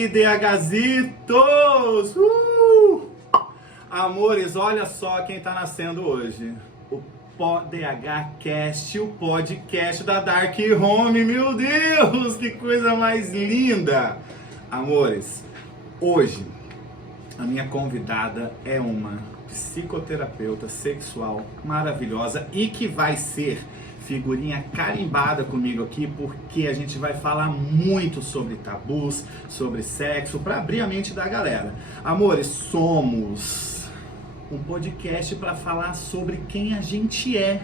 aí, DHzitos! Amores, olha só quem tá nascendo hoje. O PodHcast, o podcast da Dark Home. Meu Deus, que coisa mais linda! Amores, hoje a minha convidada é uma psicoterapeuta sexual maravilhosa e que vai ser figurinha carimbada comigo aqui, porque a gente vai falar muito sobre tabus, sobre sexo, para abrir a mente da galera. Amores, somos um podcast para falar sobre quem a gente é,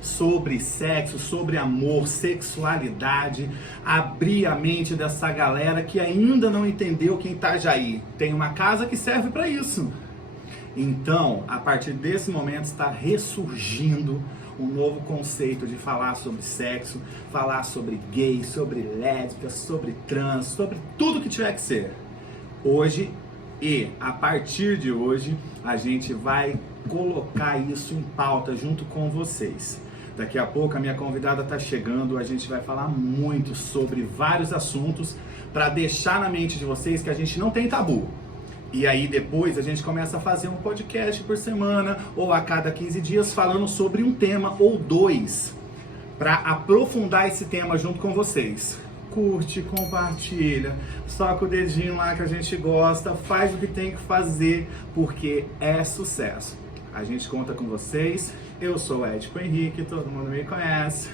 sobre sexo, sobre amor, sexualidade, abrir a mente dessa galera que ainda não entendeu que em Itajaí tem uma casa que serve para isso. Então, a partir desse momento está ressurgindo um novo conceito de falar sobre sexo, falar sobre gay, sobre lésbica, sobre trans, sobre tudo que tiver que ser. Hoje e a partir de hoje a gente vai colocar isso em pauta junto com vocês. Daqui a pouco a minha convidada está chegando, a gente vai falar muito sobre vários assuntos para deixar na mente de vocês que a gente não tem tabu. E aí depois a gente começa a fazer um podcast por semana ou a cada 15 dias falando sobre um tema ou dois para aprofundar esse tema junto com vocês. Curte, compartilha, soca o dedinho lá que a gente gosta, faz o que tem que fazer porque é sucesso. A gente conta com vocês, eu sou o Edipo Henrique, todo mundo me conhece.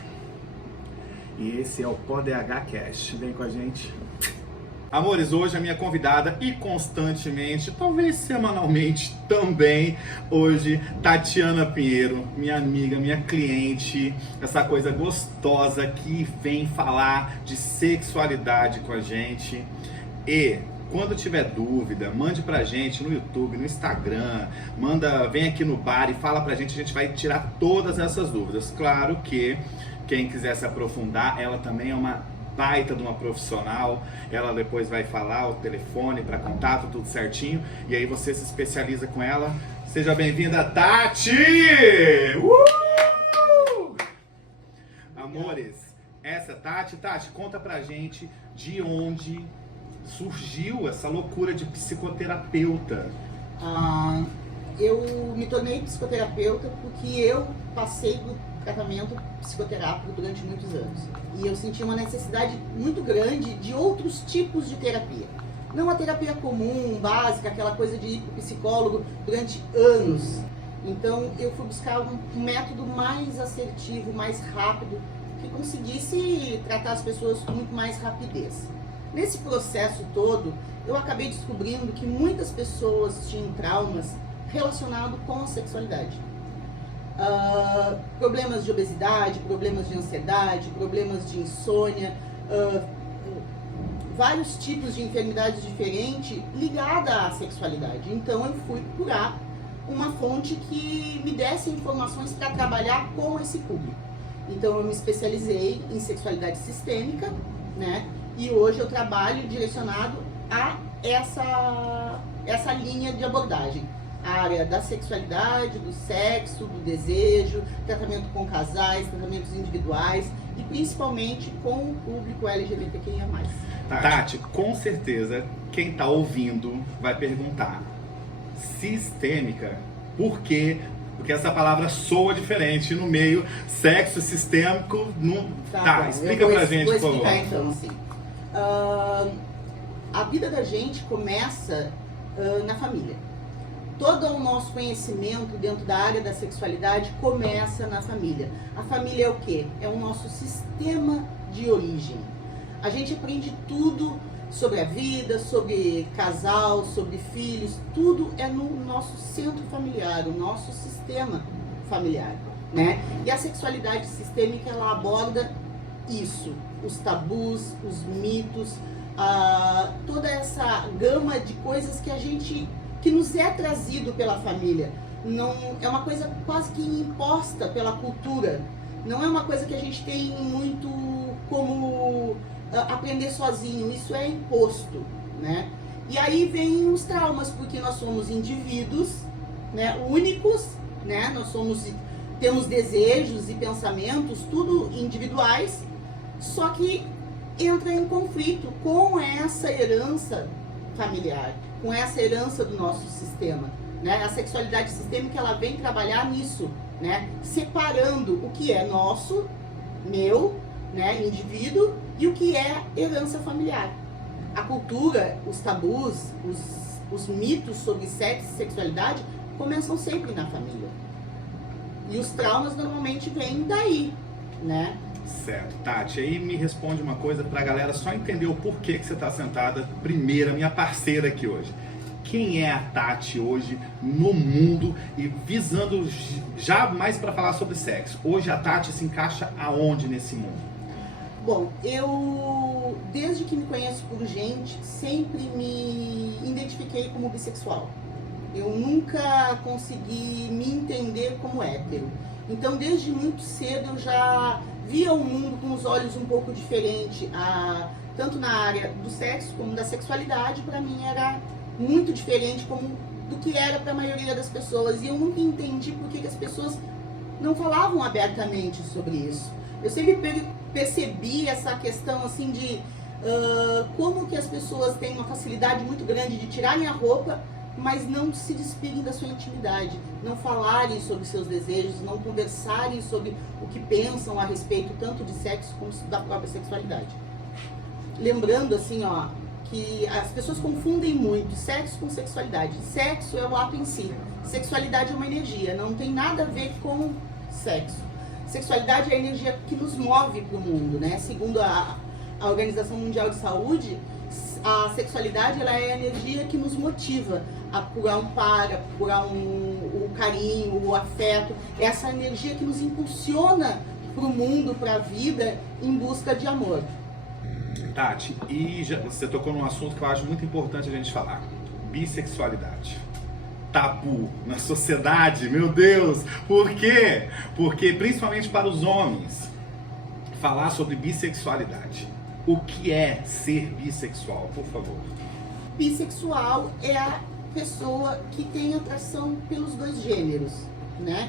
E esse é o PodHcast, vem com a gente. Amores, hoje a minha convidada e constantemente, talvez semanalmente também, hoje, Tatiana Pinheiro, minha amiga, minha cliente, essa coisa gostosa que vem falar de sexualidade com a gente. E quando tiver dúvida, mande pra gente no YouTube, no Instagram, vem aqui no bar e fala pra gente, a gente vai tirar todas essas dúvidas. Claro que quem quiser se aprofundar, ela também é uma baita de uma profissional, ela depois vai falar o telefone para contato, tudo certinho, e aí você se especializa com ela. Seja bem-vinda, Tati! Amores, essa Tati, conta pra gente de onde surgiu essa loucura de psicoterapeuta. Eu me tornei psicoterapeuta porque eu passei por tratamento psicoterápico durante muitos anos. E eu senti uma necessidade muito grande de outros tipos de terapia. Não a terapia comum, básica, aquela coisa de ir para o psicólogo durante anos. Então eu fui buscar um método mais assertivo, mais rápido, que conseguisse tratar as pessoas com muito mais rapidez. Nesse processo todo, eu acabei descobrindo que muitas pessoas tinham traumas relacionados com a sexualidade. Problemas de obesidade, problemas de ansiedade, problemas de insônia, vários tipos de enfermidades diferentes ligadas à sexualidade. Então eu fui procurar uma fonte que me desse informações para trabalhar com esse público. Então eu me especializei em sexualidade sistêmica, né? E hoje eu trabalho direcionado a essa linha de abordagem. A área da sexualidade, do sexo, do desejo, tratamento com casais, tratamentos individuais e principalmente com o público LGBTQIA+. Tati, com certeza quem está ouvindo vai perguntar: sistêmica, por quê? Porque essa palavra soa diferente no meio sexo sistêmico. Não... Tá, explica pra gente, por favor. Vou explicar então, assim. A vida da gente começa na família. Todo o nosso conhecimento dentro da área da sexualidade começa na família. A família é o quê? É o nosso sistema de origem. A gente aprende tudo sobre a vida, sobre casal, sobre filhos, tudo é no nosso centro familiar, o nosso sistema familiar, né? E a sexualidade sistêmica, ela aborda isso, os tabus, os mitos, toda essa gama de coisas que nos é trazido pela família. Não é uma coisa quase que imposta pela cultura. Não é uma coisa que a gente tem muito como aprender sozinho. Isso é imposto, né? E aí vem os traumas, porque nós somos indivíduos, né, únicos, né? Temos desejos e pensamentos, tudo individuais, só que entra em conflito com essa herança familiar, com essa herança do nosso sistema, né? A sexualidade sistêmica, ela vem trabalhar nisso, né? Separando o que é nosso, meu, né, indivíduo, e o que é herança familiar. A cultura, os tabus, os mitos sobre sexo e sexualidade começam sempre na família. E os traumas normalmente vêm daí, né? Certo. Tati, aí me responde uma coisa pra galera só entender o porquê que você tá sentada primeira, minha parceira aqui hoje. Quem é a Tati hoje no mundo e visando já mais para falar sobre sexo? Hoje a Tati se encaixa aonde nesse mundo? Bom, eu, desde que me conheço por gente, sempre me identifiquei como bissexual. Eu nunca consegui me entender como hétero. Então, desde muito cedo, eu já via o mundo com os olhos um pouco diferentes, tanto na área do sexo como da sexualidade. Para mim era muito diferente do que era para a maioria das pessoas. E eu nunca entendi por que as pessoas não falavam abertamente sobre isso. Eu sempre percebi essa questão assim de como que as pessoas têm uma facilidade muito grande de tirarem a roupa, mas não se despirem da sua intimidade, não falarem sobre seus desejos, não conversarem sobre o que pensam a respeito tanto de sexo como da própria sexualidade. Lembrando assim, ó, que as pessoas confundem muito sexo com sexualidade. Sexo é o ato em si, sexualidade é uma energia, não tem nada a ver com sexo. Sexualidade é a energia que nos move para o mundo, né? Segundo a Organização Mundial de Saúde, a sexualidade, ela é a energia que nos motiva a procurar um par, a procurar o carinho, o afeto. É essa energia que nos impulsiona para o mundo, para a vida, em busca de amor. Tati, e você tocou num assunto que eu acho muito importante a gente falar. Bissexualidade. Tabu na sociedade, meu Deus! Por quê? Porque, principalmente para os homens, falar sobre bissexualidade. O que é ser bissexual, por favor? Bissexual é a pessoa que tem atração pelos dois gêneros, né?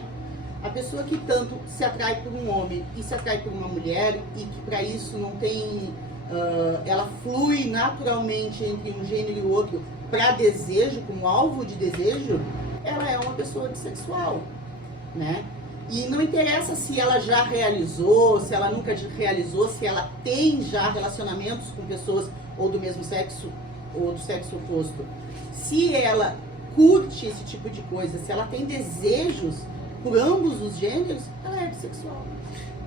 A pessoa que tanto se atrai por um homem e se atrai por uma mulher e que para isso não tem... ela flui naturalmente entre um gênero e o outro para desejo, como alvo de desejo, ela é uma pessoa bissexual, né? E não interessa se ela já realizou, se ela nunca realizou, se ela tem já relacionamentos com pessoas ou do mesmo sexo ou do sexo oposto. Se ela curte esse tipo de coisa, se ela tem desejos por ambos os gêneros, ela é bissexual.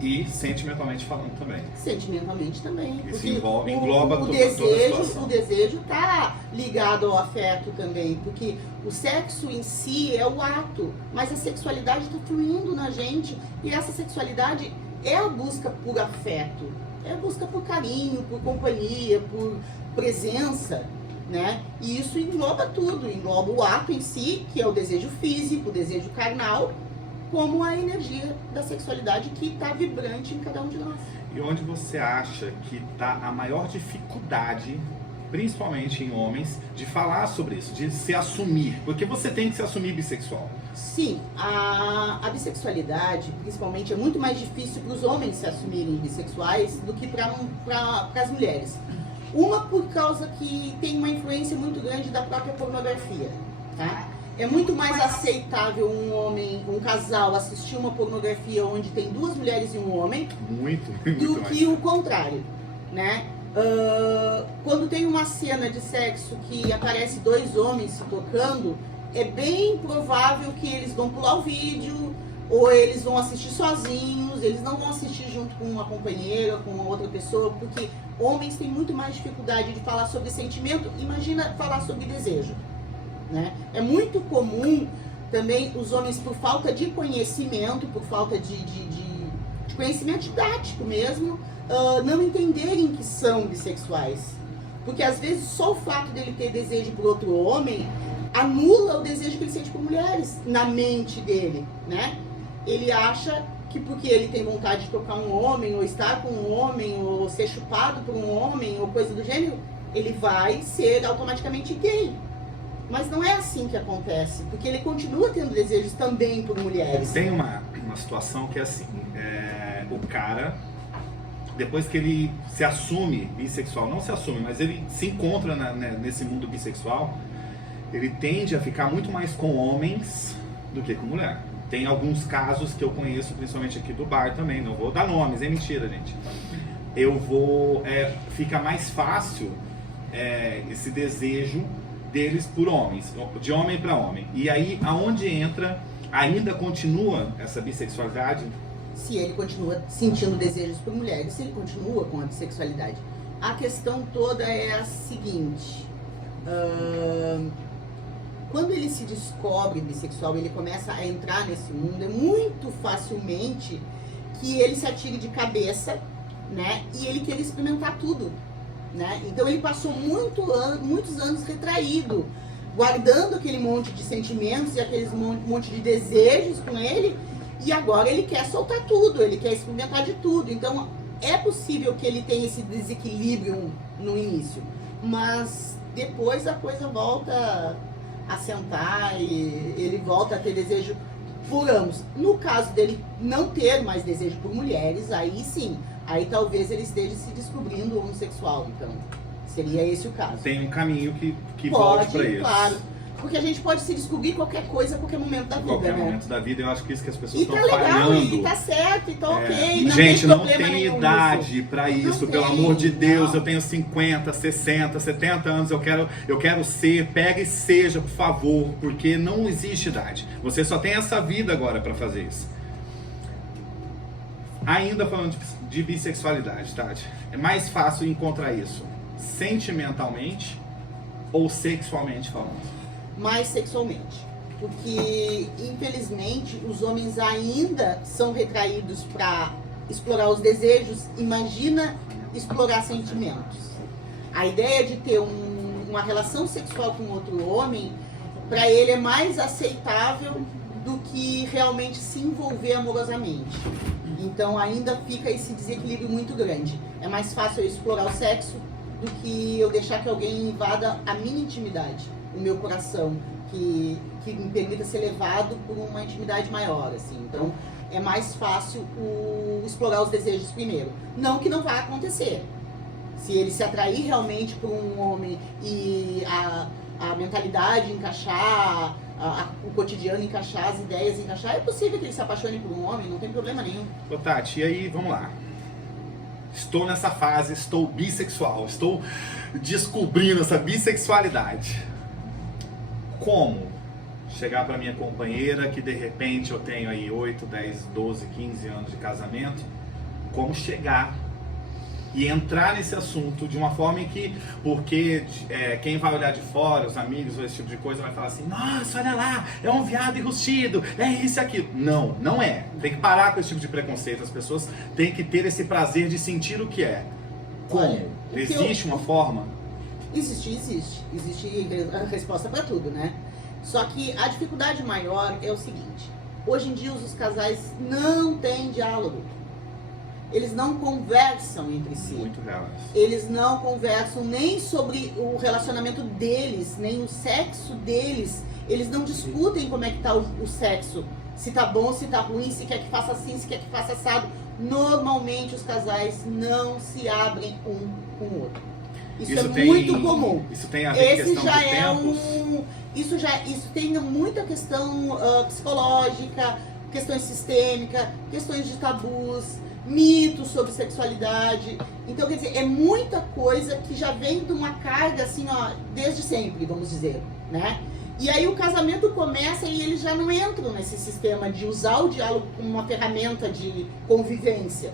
E sentimentalmente falando também. Sentimentalmente também. Isso engloba toda a situação. O desejo está ligado ao afeto também, porque o sexo em si é o ato, mas a sexualidade está fluindo na gente, e essa sexualidade é a busca por afeto, é a busca por carinho, por companhia, por presença, né? E isso engloba tudo, engloba o ato em si, que é o desejo físico, o desejo carnal, como a energia da sexualidade que está vibrante em cada um de nós. E onde você acha que está a maior dificuldade, principalmente em homens, de falar sobre isso, de se assumir? Porque você tem que se assumir bissexual. Sim, a bissexualidade, principalmente, é muito mais difícil para os homens se assumirem bissexuais do que para as mulheres. Uma por causa que tem uma influência muito grande da própria pornografia, tá? É muito mais aceitável um casal assistir uma pornografia onde tem duas mulheres e um homem do que o contrário, né? Quando tem uma cena de sexo que aparece dois homens se tocando, é bem provável que eles vão pular o vídeo ou eles vão assistir sozinhos, eles não vão assistir junto com uma companheira, com uma outra pessoa, porque homens têm muito mais dificuldade de falar sobre sentimento, imagina falar sobre desejo. Né? É muito comum também os homens, por falta de conhecimento, por falta de conhecimento didático mesmo, não entenderem que são bissexuais. Porque às vezes só o fato dele ter desejo por outro homem anula o desejo que ele sente por mulheres na mente dele, né? Ele acha que porque ele tem vontade de tocar um homem, ou estar com um homem, ou ser chupado por um homem, ou coisa do gênero, ele vai ser automaticamente gay. Mas não é assim que acontece, porque ele continua tendo desejos também por mulheres. Tem uma situação que é assim, o cara depois que ele se assume bissexual, não se assume, mas ele se encontra nesse mundo bissexual, ele tende a ficar muito mais com homens do que com mulher. Tem alguns casos que eu conheço, principalmente aqui do bar também, não vou dar nomes, é mentira, gente. Fica mais fácil esse desejo deles por homens, de homem para homem. E aí, aonde entra, ainda continua essa bissexualidade? Se ele continua sentindo desejos por mulheres, se ele continua com a bissexualidade. A questão toda é a seguinte: quando ele se descobre bissexual, ele começa a entrar nesse mundo, é muito facilmente que ele se atire de cabeça, né? E ele quer experimentar tudo, né? Então ele passou muitos anos retraído, guardando aquele monte de sentimentos e aquele monte de desejos com ele, e agora ele quer soltar tudo, ele quer experimentar de tudo. Então é possível que ele tenha esse desequilíbrio no início, mas depois a coisa volta a sentar e ele volta a ter desejo por ambos. No caso dele não ter mais desejo por mulheres, aí sim, aí talvez ele esteja se descobrindo homossexual, então seria esse o caso. Tem um caminho que volte para isso. Claro, porque a gente pode se descobrir qualquer coisa a qualquer momento da vida, qualquer momento da vida, eu acho que isso que as pessoas estão legal, falhando. E tá certo, e tá ok. Gente, não tem idade para isso, pelo amor de Deus. Não. Eu tenho 50, 60, 70 anos, eu quero ser, pega e seja, por favor, porque não existe idade. Você só tem essa vida agora para fazer isso. Ainda falando de bissexualidade, Tati, é mais fácil encontrar isso sentimentalmente ou sexualmente falando? Mais sexualmente, porque infelizmente os homens ainda são retraídos para explorar os desejos. Imagina explorar sentimentos. A ideia de ter uma relação sexual com outro homem, para ele é mais aceitável do que realmente se envolver amorosamente. Então ainda fica esse desequilíbrio muito grande. É mais fácil eu explorar o sexo do que eu deixar que alguém invada a minha intimidade, o meu coração, que me permita ser levado por uma intimidade maior, assim. Então é mais fácil explorar os desejos primeiro. Não que não vá acontecer. Se ele se atrair realmente por um homem e a mentalidade encaixar, o cotidiano encaixar, as ideias encaixar, é possível que ele se apaixone por um homem, não tem problema nenhum. Ô Tati, e aí, vamos lá. Estou nessa fase, estou bissexual, estou descobrindo essa bissexualidade. Como chegar para minha companheira, que de repente eu tenho aí 8, 10, 12, 15 anos de casamento, como chegar e entrar nesse assunto de uma forma em que, porque quem vai olhar de fora, os amigos ou esse tipo de coisa, vai falar assim: nossa, olha lá, é um viado enrustido, é isso e aquilo. Não, não é. Tem que parar com esse tipo de preconceito. As pessoas têm que ter esse prazer de sentir o que é. Como? Olha, existe uma forma? Existe a resposta para tudo, né? Só que a dificuldade maior é o seguinte: hoje em dia os casais não têm diálogo. Eles não conversam entre si. Muito real. Eles não conversam nem sobre o relacionamento deles, nem o sexo deles. Eles não discutem como é que tá o sexo. Se tá bom, se tá ruim, se quer que faça assim, se quer que faça assado. Normalmente os casais não se abrem um com o outro. Isso é muito comum. Isso tem a ver com questão já de é tempos? Isso tem muita questão psicológica, questões sistêmicas, questões de tabus, mitos sobre sexualidade. Então, quer dizer, é muita coisa que já vem de uma carga, assim, ó, desde sempre, vamos dizer, né? E aí o casamento começa e eles já não entram nesse sistema de usar o diálogo como uma ferramenta de convivência.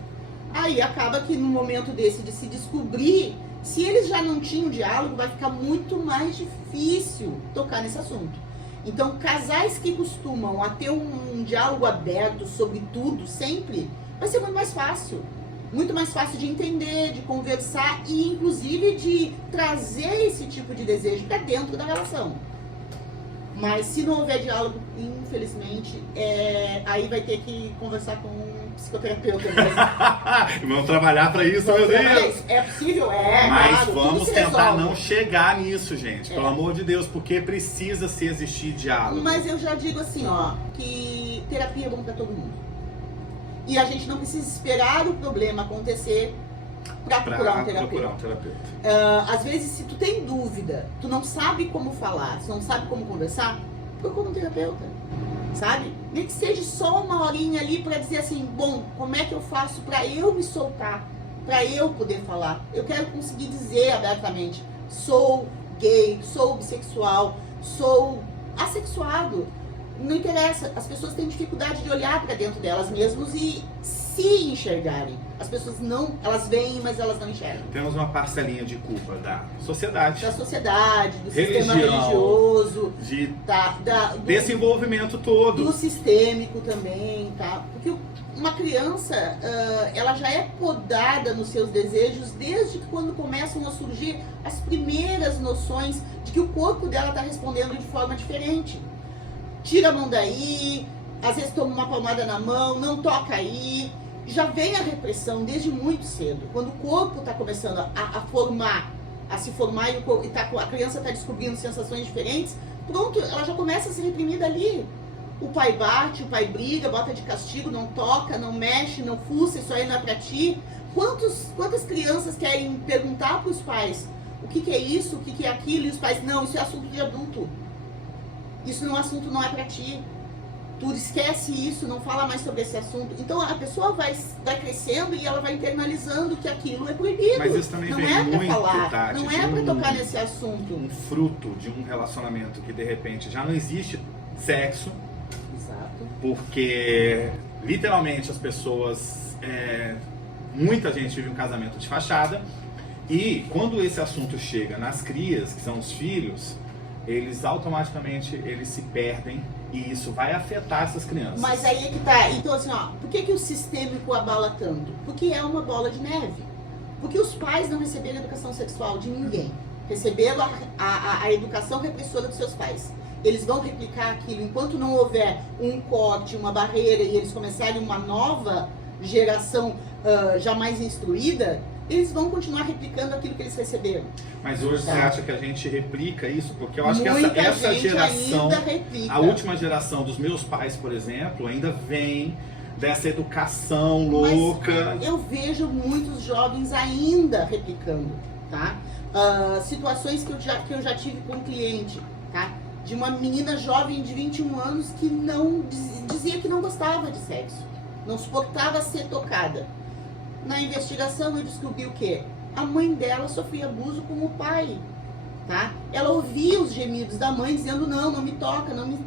Aí acaba que no momento desse de se descobrir, se eles já não tinham diálogo, vai ficar muito mais difícil tocar nesse assunto. Então, casais que costumam a ter um diálogo aberto sobre tudo, sempre, vai ser muito mais fácil de entender, de conversar e inclusive de trazer esse tipo de desejo para dentro da relação. Mas se não houver diálogo, infelizmente, aí vai ter que conversar com um psicoterapeuta. Vamos trabalhar para isso, meu Deus! É possível? Mas claro, vamos tentar não chegar nisso, gente. Pelo amor de Deus, porque precisa se existir diálogo. Mas eu já digo assim, ó, que terapia é bom para todo mundo. E a gente não precisa esperar o problema acontecer para procurar um terapeuta. Procurar um terapeuta. Às vezes, se tu tem dúvida, tu não sabe como falar, tu não sabe como conversar, procura um terapeuta, sabe? Nem que seja só uma horinha ali para dizer assim, bom, como é que eu faço para eu me soltar, para eu poder falar? Eu quero conseguir dizer abertamente, sou gay, sou bissexual, sou assexuado. Não interessa, as pessoas têm dificuldade de olhar para dentro delas mesmas e se enxergarem. As pessoas não, elas veem, mas elas não enxergam. Temos uma parcelinha de culpa da sociedade. Da sociedade, do Religião, sistema religioso, de desse envolvimento todo. do sistêmico também, tá? Porque uma criança, ela já é podada nos seus desejos desde que quando começam a surgir as primeiras noções de que o corpo dela está respondendo de forma diferente. Tira a mão daí, às vezes toma uma palmada na mão, não toca aí. Já vem a repressão desde muito cedo. Quando o corpo está começando a se formar e a criança está descobrindo sensações diferentes, pronto, ela já começa a se reprimir dali. O pai bate, o pai briga, bota de castigo, não toca, não mexe, não fuça, isso aí não é pra ti. Quantas crianças querem perguntar para os pais o que é isso, o que é aquilo, e os pais, não, isso é assunto de adulto. Isso não é assunto, não é pra ti. Tu esquece isso, não fala mais sobre esse assunto. Então a pessoa vai crescendo e ela vai internalizando que aquilo é proibido. Mas isso também não vem é pra muito, falar, Tati, não é pra tocar nesse assunto. Um fruto de um relacionamento que de repente já não existe sexo. Exato. Porque literalmente as pessoas, muita gente vive um casamento de fachada, e quando esse assunto chega nas crias, que são os filhos, eles automaticamente se perdem, e isso vai afetar essas crianças. Mas aí é que tá. Então assim, ó, por que o sistêmico abala tanto? Porque é uma bola de neve. Porque os pais não receberam educação sexual de ninguém. Receberam a educação repressora dos seus pais. Eles vão replicar aquilo enquanto não houver um corte, uma barreira, e eles começarem uma nova geração já mais instruída, eles vão continuar replicando aquilo que eles receberam. Mas hoje você acha que a gente replica isso? Porque eu acho que Muita essa gente geração, ainda replica. a última geração dos meus pais, por exemplo, ainda vem dessa educação louca. Mas eu vejo muitos jovens ainda replicando, tá? Situações que eu já tive com um cliente, tá? De uma menina jovem de 21 anos que não dizia que não gostava de sexo, não suportava ser tocada. Na investigação eu descobri o quê? A mãe dela sofria abuso com o pai, tá? Ela ouvia os gemidos da mãe dizendo não me toca, não me...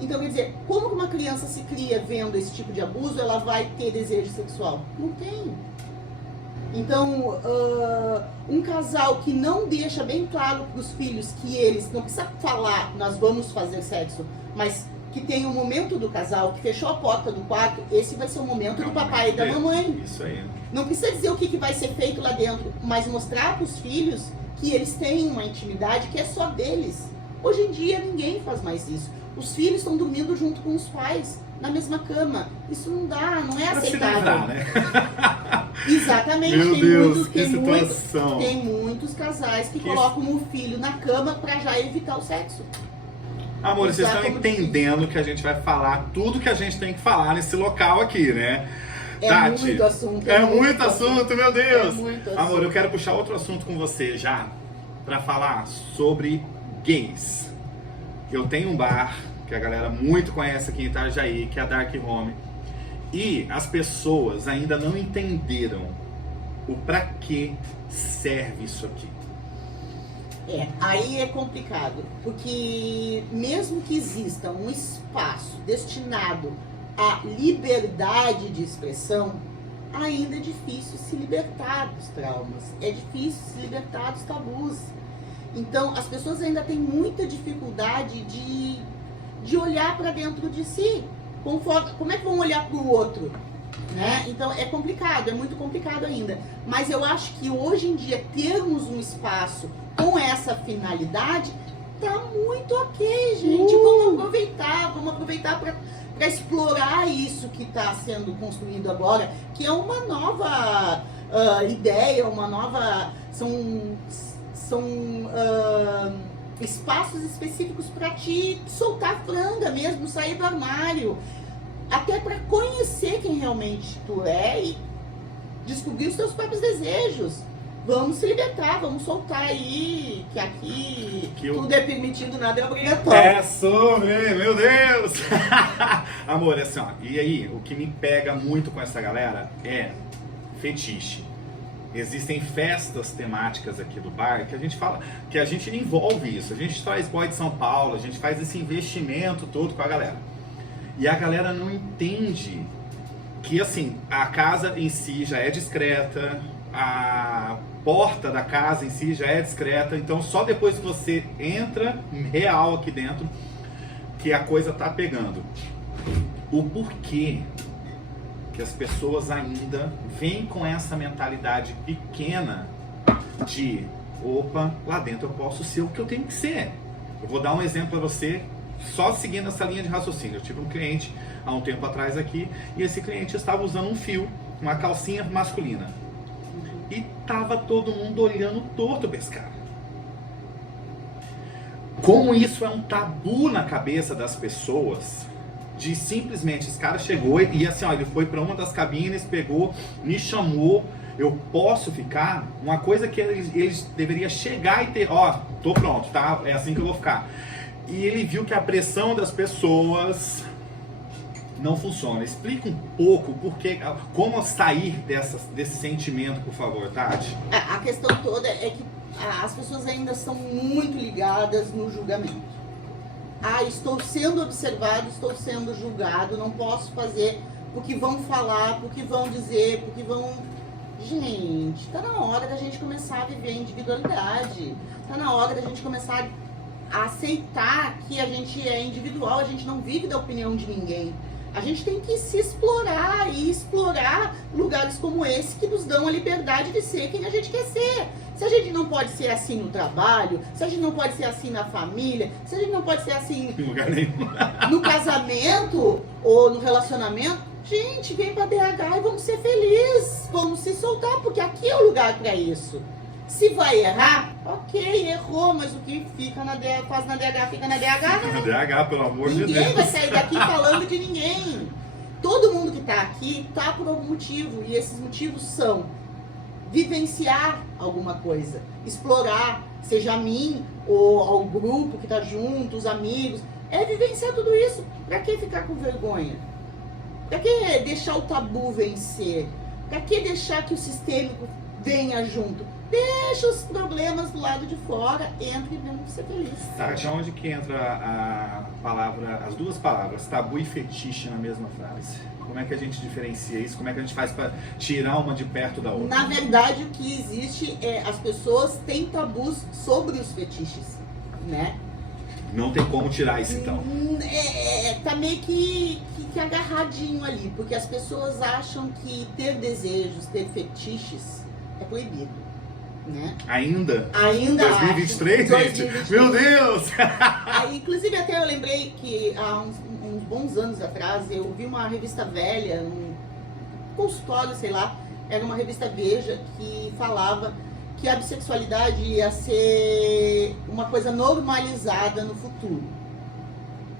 Então, quer dizer, como que uma criança se cria vendo esse tipo de abuso, ela vai ter desejo sexual? Não tem. Então, um casal que não deixa bem claro para os filhos que eles, não precisa falar, nós vamos fazer sexo, mas que tem o momento do casal, que fechou a porta do quarto, esse vai ser o momento do papai e da mamãe. Isso aí. Não precisa dizer o que vai ser feito lá dentro, mas mostrar para os filhos que eles têm uma intimidade que é só deles. Hoje em dia ninguém faz mais isso. Os filhos estão dormindo junto com os pais, na mesma cama. Isso não dá, não é Pra aceitável. se livrar, né? Exatamente. Meu Deus, que situação. Tem muitos casais que colocam o filho na cama para já evitar o sexo. Amor, vocês estão entendendo que a gente vai falar tudo que a gente tem que falar nesse local aqui, né? É Tati, muito assunto. É muito assunto, meu Deus. É muito assunto. Amor, eu quero puxar outro assunto com você já, pra falar sobre gays. Eu tenho um bar que a galera muito conhece aqui em Itajaí, que é a Dark Home. E as pessoas ainda não entenderam o pra que serve isso aqui. Aí é complicado, porque mesmo que exista um espaço destinado à liberdade de expressão, ainda é difícil se libertar dos traumas, é difícil se libertar dos tabus. Então, as pessoas ainda têm muita dificuldade de olhar para dentro de si. Como é que vão olhar para o outro? Né? Então, é complicado, é muito complicado ainda. Mas eu acho que hoje em dia, termos um espaço com essa finalidade, tá muito ok, gente. Vamos aproveitar para explorar isso que está sendo construído agora, que é uma nova ideia, uma nova... São espaços específicos para te soltar franga mesmo, sair do armário, até para conhecer quem realmente tu é descobrir os teus próprios desejos. Vamos se libertar, vamos soltar aí, que aqui tudo é permitido, nada é obrigatório. É sobre, meu Deus! Amor, assim, ó, e aí, o que me pega muito com essa galera é fetiche. Existem festas temáticas aqui do bar que a gente fala, que a gente envolve isso. A gente traz boy de São Paulo, a gente faz esse investimento todo com a galera. E a galera não entende que, assim, a casa em si já é discreta, a porta da casa em si já é discreta, então só depois que você entra real aqui dentro que a coisa tá pegando. O porquê que as pessoas ainda vêm com essa mentalidade pequena de opa, lá dentro eu posso ser o que eu tenho que ser. Eu vou dar um exemplo para você, só seguindo essa linha de raciocínio. Eu tive um cliente há um tempo atrás aqui, e esse cliente estava usando um fio, uma calcinha masculina. E tava todo mundo olhando torto pra esse cara. Como isso é um tabu na cabeça das pessoas, de simplesmente, esse cara chegou e assim, ó, ele foi para uma das cabines, pegou, me chamou, eu posso ficar? Uma coisa que eles deveriam chegar e ter, ó, tô pronto, tá? É assim que eu vou ficar. E ele viu que a pressão das pessoas não funciona. Explica um pouco como sair desse sentimento, por favor, Tati. A questão toda é que as pessoas ainda são muito ligadas no julgamento. Ah, estou sendo observado, estou sendo julgado, não posso fazer porque vão falar, porque vão dizer, porque vão... Gente, tá na hora da gente começar a viver a individualidade. Tá na hora da gente começar a aceitar que a gente é individual, a gente não vive da opinião de ninguém. A gente tem que se explorar e explorar lugares como esse que nos dão a liberdade de ser quem a gente quer ser. Se a gente não pode ser assim no trabalho, se a gente não pode ser assim na família, se a gente não pode ser assim no casamento ou no relacionamento, gente, vem pra BH e vamos ser felizes, vamos se soltar, porque aqui é o lugar pra isso. Se vai errar, ok, errou, mas o que fica faz na DH, fica na DH, né? Na DH, pelo amor de Deus. Ninguém vai sair daqui falando de ninguém. Todo mundo que tá aqui tá por algum motivo, e esses motivos são vivenciar alguma coisa, explorar, seja a mim ou ao grupo que tá junto, os amigos, é vivenciar tudo isso. Pra que ficar com vergonha? Pra que deixar o tabu vencer? Pra que deixar que o sistêmico venha junto? Deixa os problemas do lado de fora, entre e vamos ser felizes. Tati, onde que entra a palavra, as duas palavras, tabu e fetiche na mesma frase? Como é que a gente diferencia isso? Como é que a gente faz para tirar uma de perto da outra? Na verdade, o que existe é as pessoas têm tabus sobre os fetiches, né? Não tem como tirar isso, então. Tá meio que agarradinho ali, porque as pessoas acham que ter desejos, ter fetiches é proibido. Né? Ainda? 2023? 2023? Meu Deus! Aí, inclusive, até eu lembrei que há uns bons anos atrás eu vi uma revista velha, um consultório, sei lá, era uma revista Veja que falava que a bissexualidade ia ser uma coisa normalizada no futuro.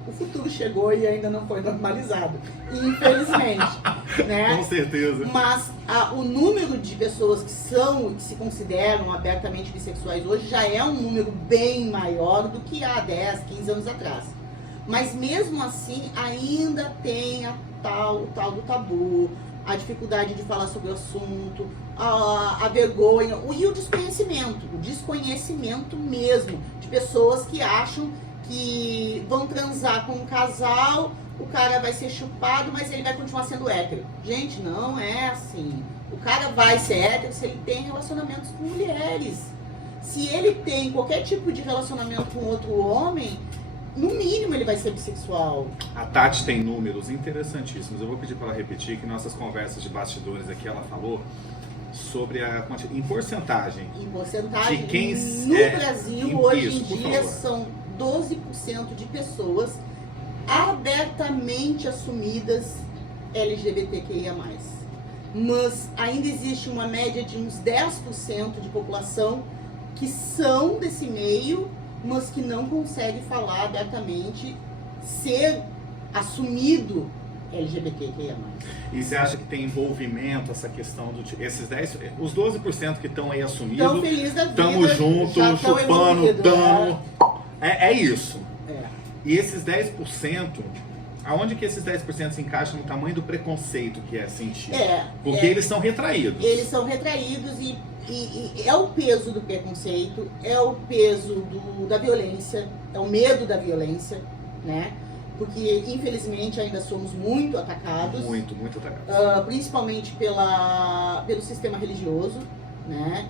O futuro chegou e ainda não foi normalizado, infelizmente, né? Com certeza. Mas o número de pessoas que se consideram abertamente bissexuais hoje já é um número bem maior do que há 10, 15 anos atrás. Mas mesmo assim, ainda tem o tal do tabu, a dificuldade de falar sobre o assunto, a vergonha e o desconhecimento mesmo de pessoas que acham que vão transar com um casal, o cara vai ser chupado, mas ele vai continuar sendo hétero. Gente, não é assim. O cara vai ser hétero se ele tem relacionamentos com mulheres. Se ele tem qualquer tipo de relacionamento com outro homem, no mínimo ele vai ser bissexual. A Tati tem números interessantíssimos. Eu vou pedir para ela repetir que nossas conversas de bastidores aqui ela falou sobre a quantidade, em porcentagem. Em porcentagem, de quem no Brasil, hoje em dia, favor, são 12% de pessoas abertamente assumidas LGBTQIA+. Mas ainda existe uma média de uns 10% de população que são desse meio, mas que não consegue falar abertamente, ser assumido LGBTQIA+. E você acha que tem envolvimento essa questão esses 10, os 12% que estão aí assumidos, Tão feliz da vida, tamo junto, já tão chupando, envolvido, dando. É isso. É. E esses 10%, aonde que esses 10% se encaixam no tamanho do preconceito que é sentido? Porque eles são retraídos. Eles são retraídos e é o peso do preconceito, é o peso da violência, é o medo da violência, né? Porque, infelizmente, ainda somos muito atacados. Muito atacados. Principalmente pelo sistema religioso, né?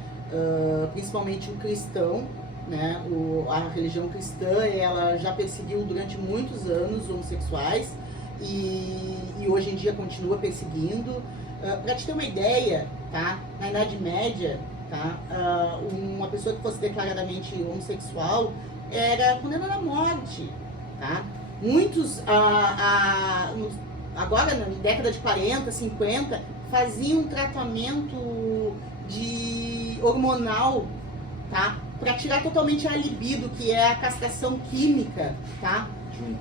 Principalmente o cristão, né? A religião cristã, ela já perseguiu durante muitos anos homossexuais e hoje em dia continua perseguindo. Para te ter uma ideia, tá? Na Idade Média, tá? Uma pessoa que fosse declaradamente homossexual era condenada à morte, tá? Muitos, agora na década de 40, 50, faziam tratamento hormonal, tá? Para tirar totalmente a libido, que é a castração química, tá?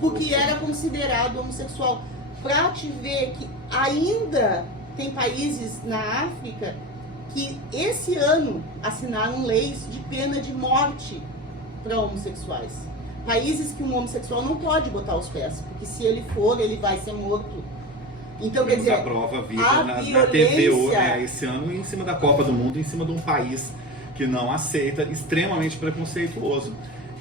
Porque era considerado homossexual. Para te ver que ainda tem países na África que esse ano assinaram leis de pena de morte para homossexuais. Países que um homossexual não pode botar os pés, porque se ele for, ele vai ser morto. Então, quer dizer, a prova viva na TV esse ano em cima da Copa do Mundo, em cima de um país que não aceita, extremamente preconceituoso.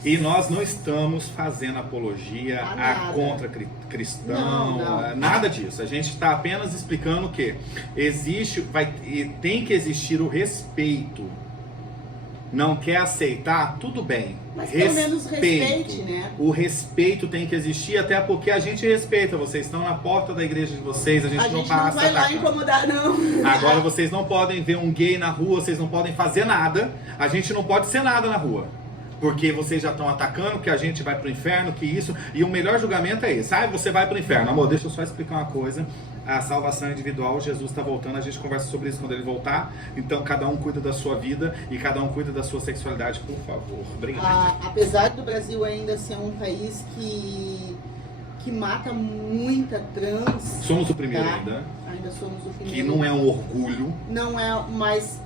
E nós não estamos fazendo apologia a contra cristão, não. Nada disso. A gente está apenas explicando que tem que existir o respeito. Não quer aceitar, tudo bem. Mas pelo menos respeite, né? O respeito tem que existir, até porque a gente respeita. Vocês estão na porta da igreja de vocês, a gente não passa. Não vai lá incomodar, não. Agora vocês não podem ver um gay na rua, vocês não podem fazer nada. A gente não pode ser nada na rua. Porque vocês já estão atacando, que a gente vai pro inferno, que isso... E o melhor julgamento é esse. Você vai pro inferno. Amor, deixa eu só explicar uma coisa. A salvação individual, Jesus está voltando, a gente conversa sobre isso quando ele voltar. Então, cada um cuida da sua vida e cada um cuida da sua sexualidade, por favor. Obrigado. Apesar do Brasil ainda ser um país que mata muita trans... Somos o primeiro ainda. Ainda somos o primeiro. Que não é um orgulho. Não é,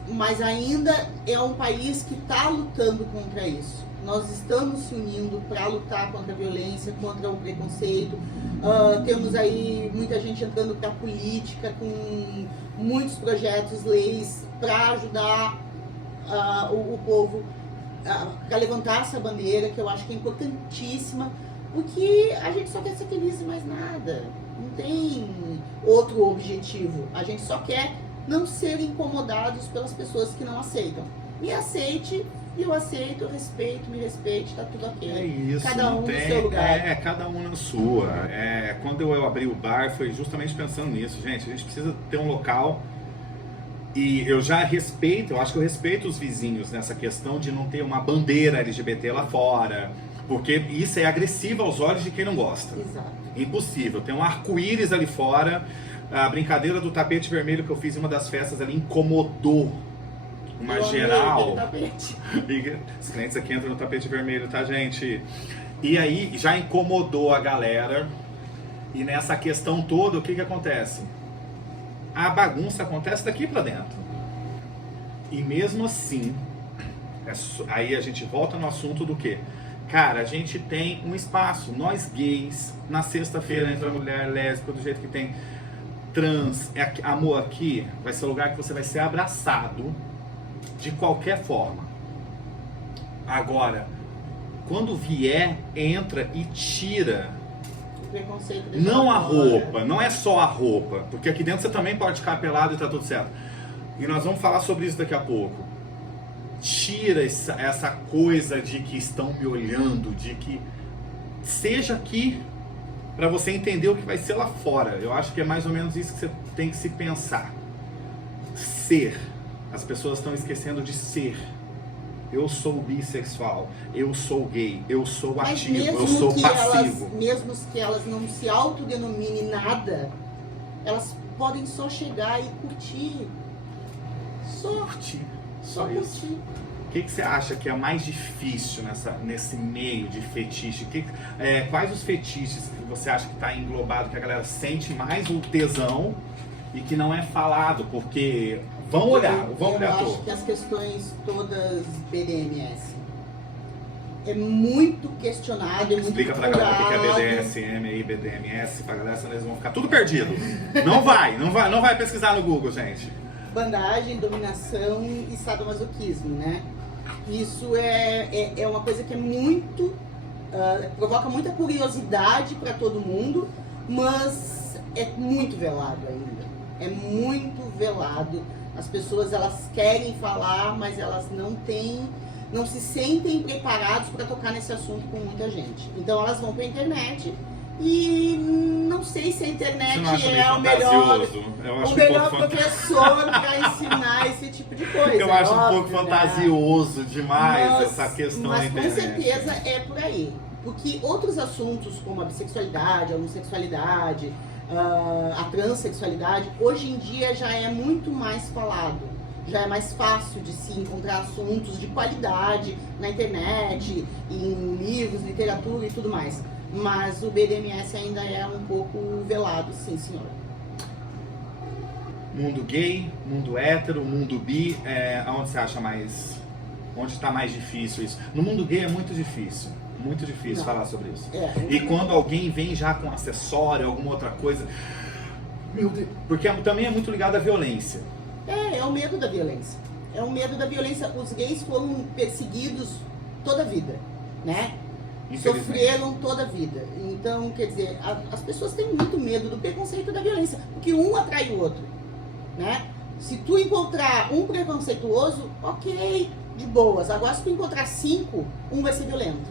mas ainda é um país que está lutando contra isso. Nós estamos se unindo para lutar contra a violência, contra o preconceito. Temos aí muita gente entrando para a política com muitos projetos, leis para ajudar o povo a levantar essa bandeira, que eu acho que é importantíssima, porque a gente só quer ser feliz e mais nada. Não tem outro objetivo. A gente só quer não ser incomodados pelas pessoas que não aceitam. Me aceite, eu aceito, eu respeito, me respeite, tá tudo ok. É isso. Cada um no seu lugar. Cada um na sua. Quando eu abri o bar, foi justamente pensando nisso, gente. A gente precisa ter um local. E eu já respeito, eu acho que eu respeito os vizinhos nessa questão de não ter uma bandeira LGBT lá fora. Porque isso é agressivo aos olhos de quem não gosta. Exato. Impossível. Tem um arco-íris ali fora. A brincadeira do tapete vermelho que eu fiz em uma das festas ali incomodou uma geral. Os clientes aqui entram no tapete vermelho, tá, gente? E aí já incomodou a galera. E nessa questão toda, o que acontece? A bagunça acontece daqui pra dentro. E mesmo assim, aí a gente volta no assunto do quê? Cara, a gente tem um espaço, nós gays, na sexta-feira entra mulher lésbica, do jeito que tem trans, amor, aqui vai ser o lugar que você vai ser abraçado de qualquer forma. Agora, quando vier, entra e tira. O preconceito não a roupa, não é só a roupa, porque aqui dentro você também pode ficar pelado e tá tudo certo. E nós vamos falar sobre isso daqui a pouco. Tira essa coisa de que estão me olhando, de que seja aqui para você entender o que vai ser lá fora. Eu acho que é mais ou menos isso que você tem que se pensar. Ser. As pessoas estão esquecendo de ser. Eu sou bissexual, eu sou gay, eu sou ativo, eu sou passivo. Mesmo que elas não se autodenominem nada, elas podem só chegar e curtir. Só curtir. Só curtir. que você acha que é mais difícil nesse meio de fetiche? Quais os fetiches que você acha que está englobado, que a galera sente mais o tesão e que não é falado? Porque vão olhar Eu acho que as questões todas BDMS é muito questionado, é muito Explica pra galera o que é BDSM e BDMS, pra galera, senão eles vão ficar tudo perdido. Não vai pesquisar no Google, gente. Bandagem, dominação e sadomasoquismo, né? Isso é uma coisa que é muito... provoca muita curiosidade para todo mundo, mas é muito velado ainda. É muito velado. As pessoas, elas querem falar, mas elas não se sentem preparados para tocar nesse assunto com muita gente. Então elas vão para a internet e não sei se a internet é o melhor professor para ensinar esse tipo de coisa. Eu acho um pouco fantasioso demais essa questão da internet. Mas com certeza é por aí. Porque outros assuntos como a bissexualidade, a homossexualidade, a transexualidade, hoje em dia já é muito mais falado. Já é mais fácil de se encontrar assuntos de qualidade na internet, em livros, literatura e tudo mais. Mas o BDMS ainda é um pouco velado, sim, senhor. Mundo gay, mundo hétero, mundo bi, onde você acha mais... Onde está mais difícil isso? No mundo gay é muito difícil falar sobre isso. E quando alguém vem já com acessório, alguma outra coisa... Meu Deus! Porque também é muito ligado à violência. É o medo da violência. É o medo da violência. Os gays foram perseguidos toda a vida, né? Sofreram toda a vida. Então, quer dizer, as pessoas têm muito medo do preconceito e da violência, porque um atrai o outro, né? Se tu encontrar um preconceituoso, ok, de boas. Agora, se tu encontrar 5, um vai ser violento.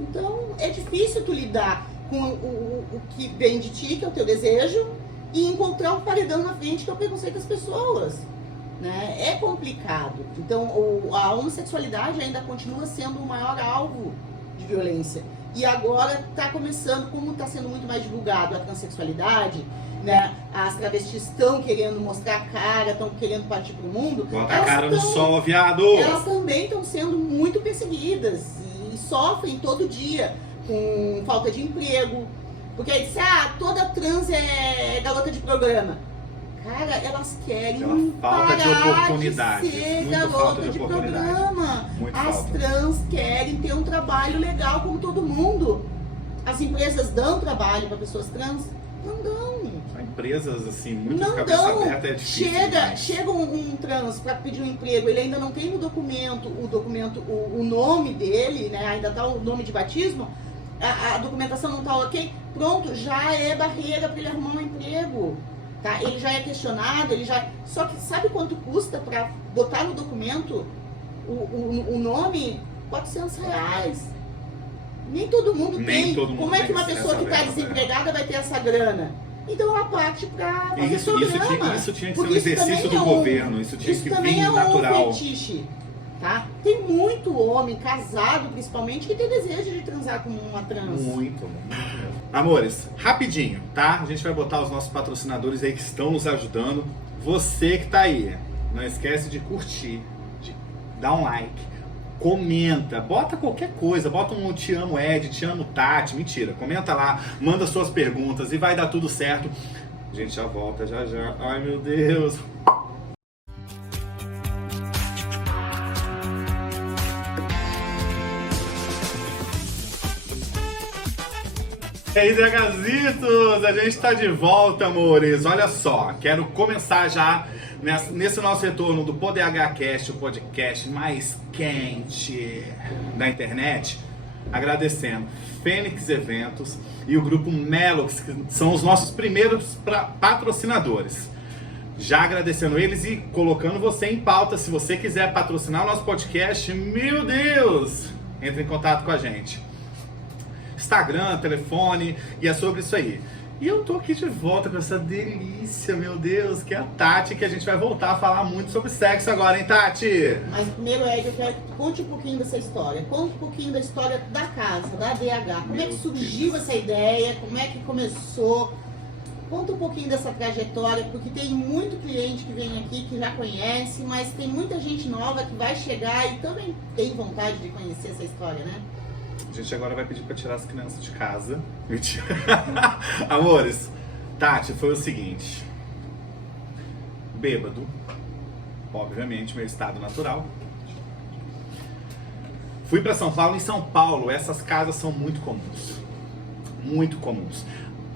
Então, é difícil tu lidar com o que vem de ti, que é o teu desejo, e encontrar um paredão na frente, que é o preconceito das pessoas, né? É complicado. Então, a homossexualidade ainda continua sendo o maior alvo de violência. E agora está começando, como está sendo muito mais divulgado a transexualidade, né? As travestis estão querendo mostrar a cara, estão querendo partir para o mundo. Bota a cara no sol, viado! Elas também estão sendo muito perseguidas e sofrem todo dia com falta de emprego. Porque aí diz, toda trans é garota de programa. Cara, elas querem falta de oportunidade. Ser garota de programa. As trans querem ter um trabalho legal como todo mundo. As empresas dão trabalho para pessoas trans? Não dão. São empresas, assim, muito de cabeça aberta, é difícil. Chega um trans para pedir um emprego, ele ainda não tem no documento, o nome dele, né? Ainda tá o nome de batismo. A documentação não está ok, pronto, já é barreira para ele arrumar um emprego, tá? Ele já é questionado, só que sabe quanto custa para botar no documento o nome? R$400. Nem todo mundo tem. Como é que uma pessoa que está desempregada vai ter essa grana? Então ela parte para fazer programa. Isso tinha que ser um exercício do governo, isso tinha que vir natural. Isso também é um fetiche. Tá? Tem muito homem, casado principalmente, que tem desejo de transar com uma trans. Muito mesmo. Amores, rapidinho, tá? A gente vai botar os nossos patrocinadores aí que estão nos ajudando. Você que tá aí, não esquece de curtir, de dar um like, comenta, bota qualquer coisa, bota um te amo Ed, te amo Tati, mentira, comenta lá, manda suas perguntas e vai dar tudo certo. A gente já volta já. Ai, meu Deus. E aí, DHzitos, a gente tá de volta, amores. Olha só, quero começar já nesse nosso retorno do PodHcast, o podcast mais quente da internet, agradecendo Fênix Eventos e o grupo Melox, que são os nossos primeiros patrocinadores. Já agradecendo eles e colocando você em pauta. Se você quiser patrocinar o nosso podcast, meu Deus, entre em contato com a gente. Instagram, telefone, e é sobre isso aí. E eu tô aqui de volta com essa delícia, meu Deus, que é a Tati, que a gente vai voltar a falar muito sobre sexo agora, hein, Tati? Mas primeiro, Ed, eu quero que tu conte um pouquinho dessa história. Conta um pouquinho da história da casa, da DH. Como é que surgiu essa ideia? Como é que começou? Conta um pouquinho dessa trajetória, porque tem muito cliente que vem aqui que já conhece, mas tem muita gente nova que vai chegar e também tem vontade de conhecer essa história, né? A gente agora vai pedir pra tirar as crianças de casa. Mentira. Amores, Tati, foi o seguinte. Bêbado, obviamente, meu estado natural. Fui pra São Paulo. Em São Paulo, essas casas são muito comuns. Muito comuns.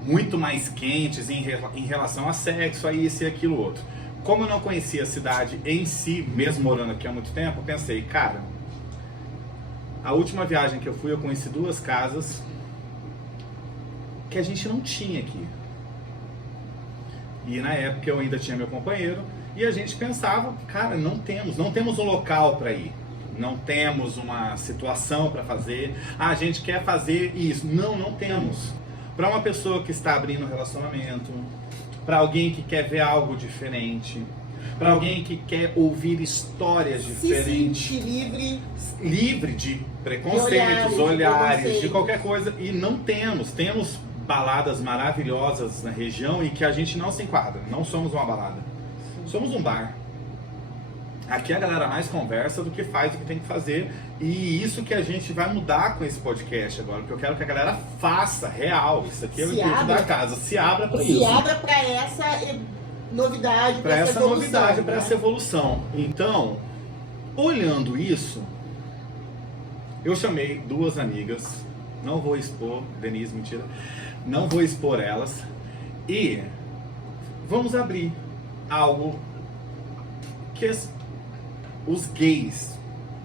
Muito mais quentes em relação a sexo, a isso e aquilo outro. Como eu não conhecia a cidade em si, mesmo morando aqui há muito tempo, eu pensei, cara, a última viagem que eu fui, eu conheci 2 casas que a gente não tinha aqui. E na época eu ainda tinha meu companheiro e a gente pensava, cara, não temos um local para ir. Não temos uma situação para fazer. Ah, a gente quer fazer isso. Não temos. Para uma pessoa que está abrindo um relacionamento, para alguém que quer ver algo diferente, para alguém que quer ouvir histórias diferentes, se sentir livre de preconceitos, olhares, de qualquer coisa. E não temos baladas maravilhosas na região e que a gente não se enquadra. Não somos uma balada, somos um bar. Aqui a galera mais conversa do que faz o que tem que fazer. E isso que a gente vai mudar com esse podcast agora. Porque eu quero que a galera faça real. Isso aqui é o intuito da casa. Se abra para isso. Se abra para essa novidade, para essa evolução, novidade, né? para essa evolução. Então, olhando isso, eu chamei 2 amigas. Não vou expor, Denise, mentira. Não vou expor elas. E vamos abrir algo que os gays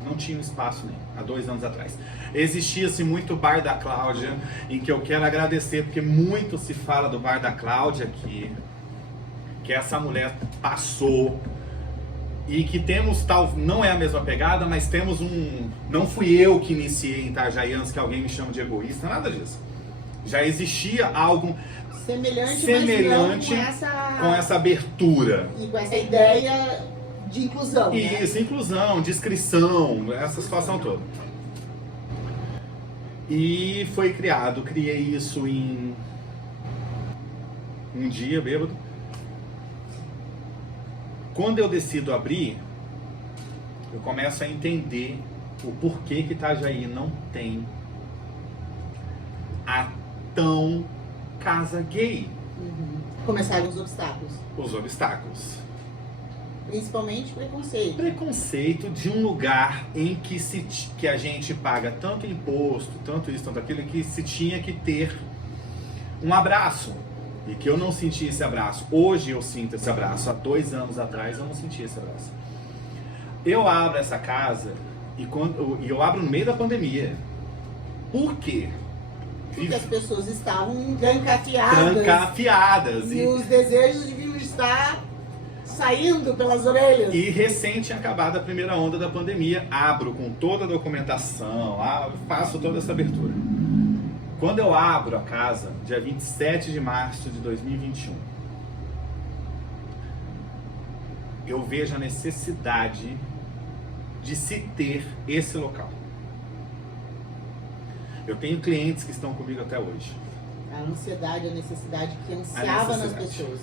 não tinham espaço nem há 2 anos atrás. Existia-se muito o Bar da Cláudia, em que eu quero agradecer, porque muito se fala do Bar da Cláudia aqui, que essa mulher passou, e que temos tal, não é a mesma pegada, mas temos não fui eu que iniciei em Itajaí antes que alguém me chame de egoísta, nada disso. Já existia algo semelhante mas não com essa abertura. E com essa ideia de inclusão, Isso, né? Inclusão, descrição, essa situação toda. E foi criei isso em um dia, bêbado. Quando eu decido abrir, eu começo a entender o porquê que Itajaí não tem a tão casa gay. Uhum. Começaram os obstáculos. Os obstáculos. Principalmente preconceito. Preconceito de um lugar em que a gente paga tanto imposto, tanto isso, tanto aquilo, que se tinha que ter um abraço. E que eu não senti esse abraço. Hoje eu sinto esse abraço. Há 2 anos atrás eu não senti esse abraço. Eu abro essa casa e eu abro no meio da pandemia. Por quê? Porque as pessoas estavam trancafiadas. Trancafiadas. E os desejos deviam estar saindo pelas orelhas. E recém tinha acabado a primeira onda da pandemia. Abro com toda a documentação, faço toda essa abertura. Quando eu abro a casa, dia 27 de março de 2021, eu vejo a necessidade de se ter esse local. Eu tenho clientes que estão comigo até hoje. A ansiedade, a necessidade que ansiava nas pessoas.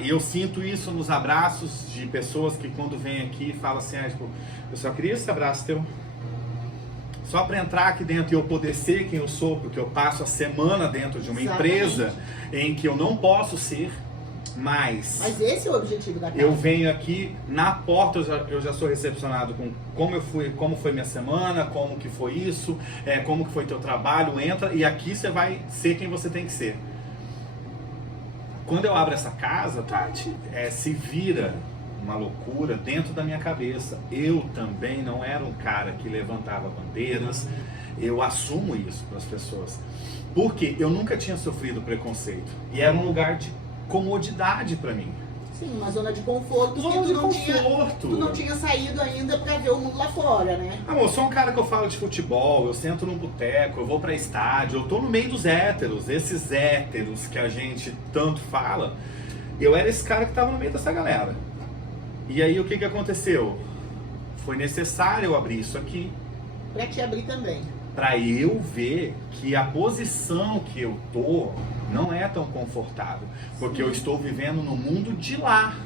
E eu sinto isso nos abraços de pessoas que quando vêm aqui falam assim, tipo, eu só queria esse abraço teu. Só para entrar aqui dentro e eu poder ser quem eu sou, porque eu passo a semana dentro de uma empresa em que eu não posso ser, mas esse é o objetivo da casa. Eu venho aqui, na porta eu já sou recepcionado com como foi minha semana, como que foi isso, como que foi teu trabalho, entra e aqui você vai ser quem você tem que ser. Quando eu abro essa casa, Tati, se vira uma loucura dentro da minha cabeça. Eu também não era um cara que levantava bandeiras. Eu assumo isso para as pessoas. Porque eu nunca tinha sofrido preconceito. E era um lugar de comodidade para mim. Sim, uma zona de conforto. Zona de conforto. Tu não tinha saído ainda para ver o mundo lá fora, né? Amor, eu sou um cara que eu falo de futebol, eu sento num boteco, eu vou para estádio, eu tô no meio dos héteros. Esses héteros que a gente tanto fala, eu era esse cara que tava no meio dessa galera. E aí o que aconteceu? Foi necessário eu abrir isso aqui. Para te abrir também. para eu ver que a posição que eu tô não é tão confortável, porque eu estou vivendo no mundo de lá.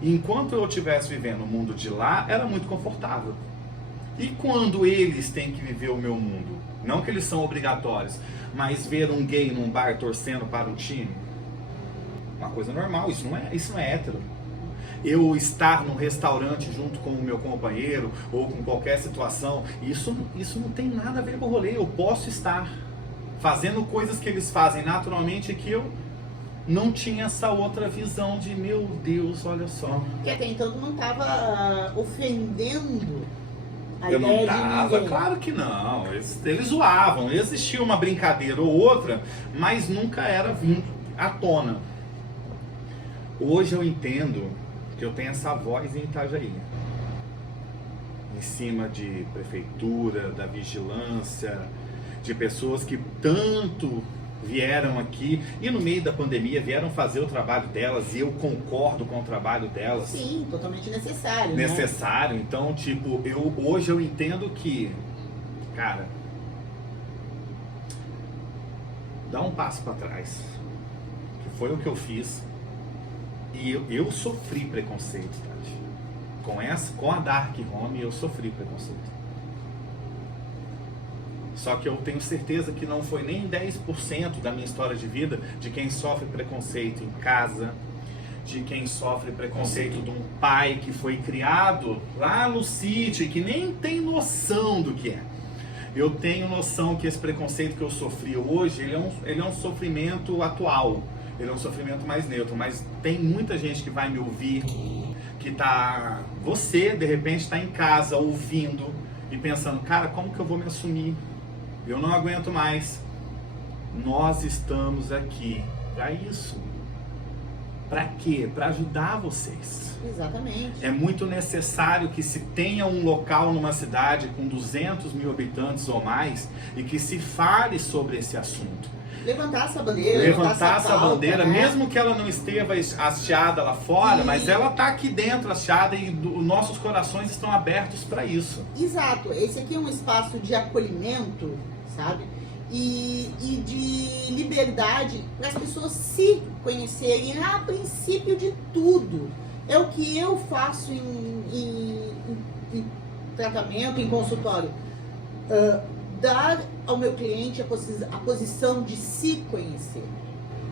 E enquanto eu estivesse vivendo no mundo de lá, era muito confortável. E quando eles têm que viver o meu mundo? Não que eles são obrigatórios, mas ver um gay num bar torcendo para um time, uma coisa normal, isso não é hétero. Eu estar num restaurante junto com o meu companheiro ou com qualquer situação, isso não tem nada a ver com o rolê. Eu posso estar fazendo coisas que eles fazem naturalmente que eu não tinha essa outra visão de, meu Deus, olha só. Que até então tu não estava ofendendo a Eu não ideia de tava, ninguém. claro que não. Eles zoavam, existia uma brincadeira ou outra, mas nunca era vindo à tona. Hoje eu entendo que eu tenho essa voz em Itajaí, em cima de prefeitura, da vigilância, de pessoas que tanto vieram aqui e no meio da pandemia vieram fazer o trabalho delas, e eu concordo com o trabalho delas. Sim, totalmente necessário. Né? Necessário. Então, tipo, hoje eu entendo que, cara, dá um passo para trás, que foi o que eu fiz. E eu sofri preconceito, Tati. Com a Dark Home eu sofri preconceito. Só que eu tenho certeza que não foi nem 10% da minha história de vida de quem sofre preconceito em casa, de quem sofre preconceito de um pai que foi criado lá no sítio e que nem tem noção do que é. Eu tenho noção que esse preconceito que eu sofri hoje, ele é um sofrimento atual. Ele é um sofrimento mais neutro, mas tem muita gente que vai me ouvir, que tá... Você, de repente, está em casa ouvindo e pensando, cara, como que eu vou me assumir? Eu não aguento mais. Nós estamos aqui para isso. Para quê? Para ajudar vocês. Exatamente. É muito necessário que se tenha um local numa cidade com 200 mil habitantes ou mais e que se fale sobre esse assunto. Levantar essa bandeira. Levantar essa pauta, bandeira, né? mesmo que ela não esteja hasteada lá fora, mas ela está aqui dentro hasteada e nossos corações estão abertos para isso. Exato. Esse aqui é um espaço de acolhimento, sabe? E de liberdade para as pessoas se conhecerem a princípio de tudo. É o que eu faço em tratamento, em consultório. Dar ao meu cliente a posição de se conhecer.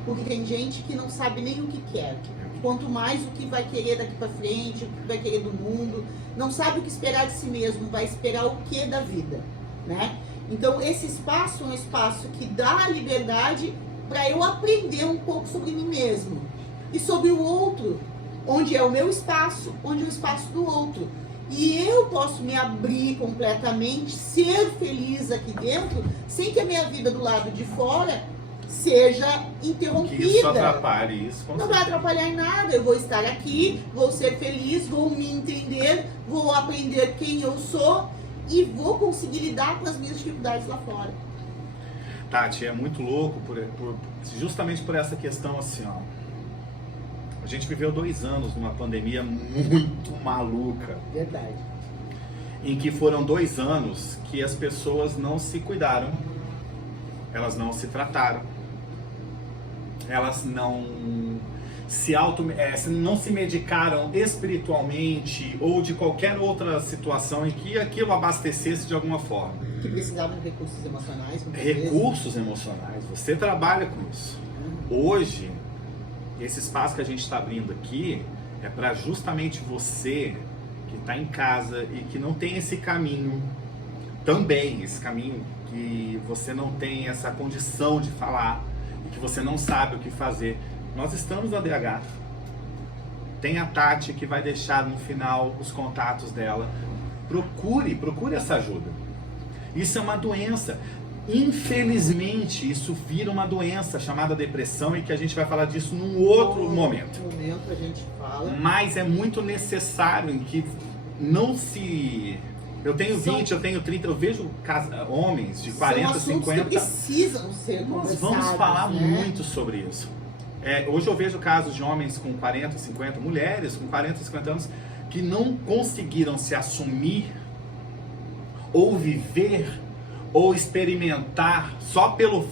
Porque tem gente que não sabe nem o que quer. Quanto mais o que vai querer daqui para frente, o que vai querer do mundo. Não sabe o que esperar de si mesmo, vai esperar o que da vida, né? Então esse espaço é um espaço que dá a liberdade para eu aprender um pouco sobre mim mesmo. E sobre o outro, onde é o meu espaço, onde é o espaço do outro. E eu posso me abrir completamente, ser feliz aqui dentro, sem que a minha vida do lado de fora seja interrompida. Que isso atrapalhe isso. Não vai atrapalhar em nada. Eu vou estar aqui, vou ser feliz, vou me entender, vou aprender quem eu sou e vou conseguir lidar com as minhas dificuldades lá fora. Tati, é muito louco justamente por essa questão assim, ó. A gente viveu 2 anos numa pandemia muito maluca. Verdade. Em que foram 2 anos que as pessoas não se cuidaram, elas não se trataram, elas não não se medicaram espiritualmente ou de qualquer outra situação em que aquilo abastecesse de alguma forma. Que precisavam de recursos emocionais. Recursos emocionais, você trabalha com isso. Hoje, esse espaço que a gente está abrindo aqui é para justamente você que está em casa e que não tem esse caminho, também esse caminho que você não tem essa condição de falar e que você não sabe o que fazer. Nós estamos na DH. Tem a Tati que vai deixar no final os contatos dela. Procure essa ajuda. Isso é uma doença. Infelizmente, isso vira uma doença chamada depressão e que a gente vai falar disso num outro momento. No momento a gente fala. Mas é muito necessário em que não se... Eu tenho 20, eu tenho 30, eu vejo homens de 40, 50... que precisam ser Nós vamos falar muito sobre isso. Hoje eu vejo casos de homens com 40, 50, mulheres com 40, 50 anos que não conseguiram se assumir ou viver ou experimentar só pelo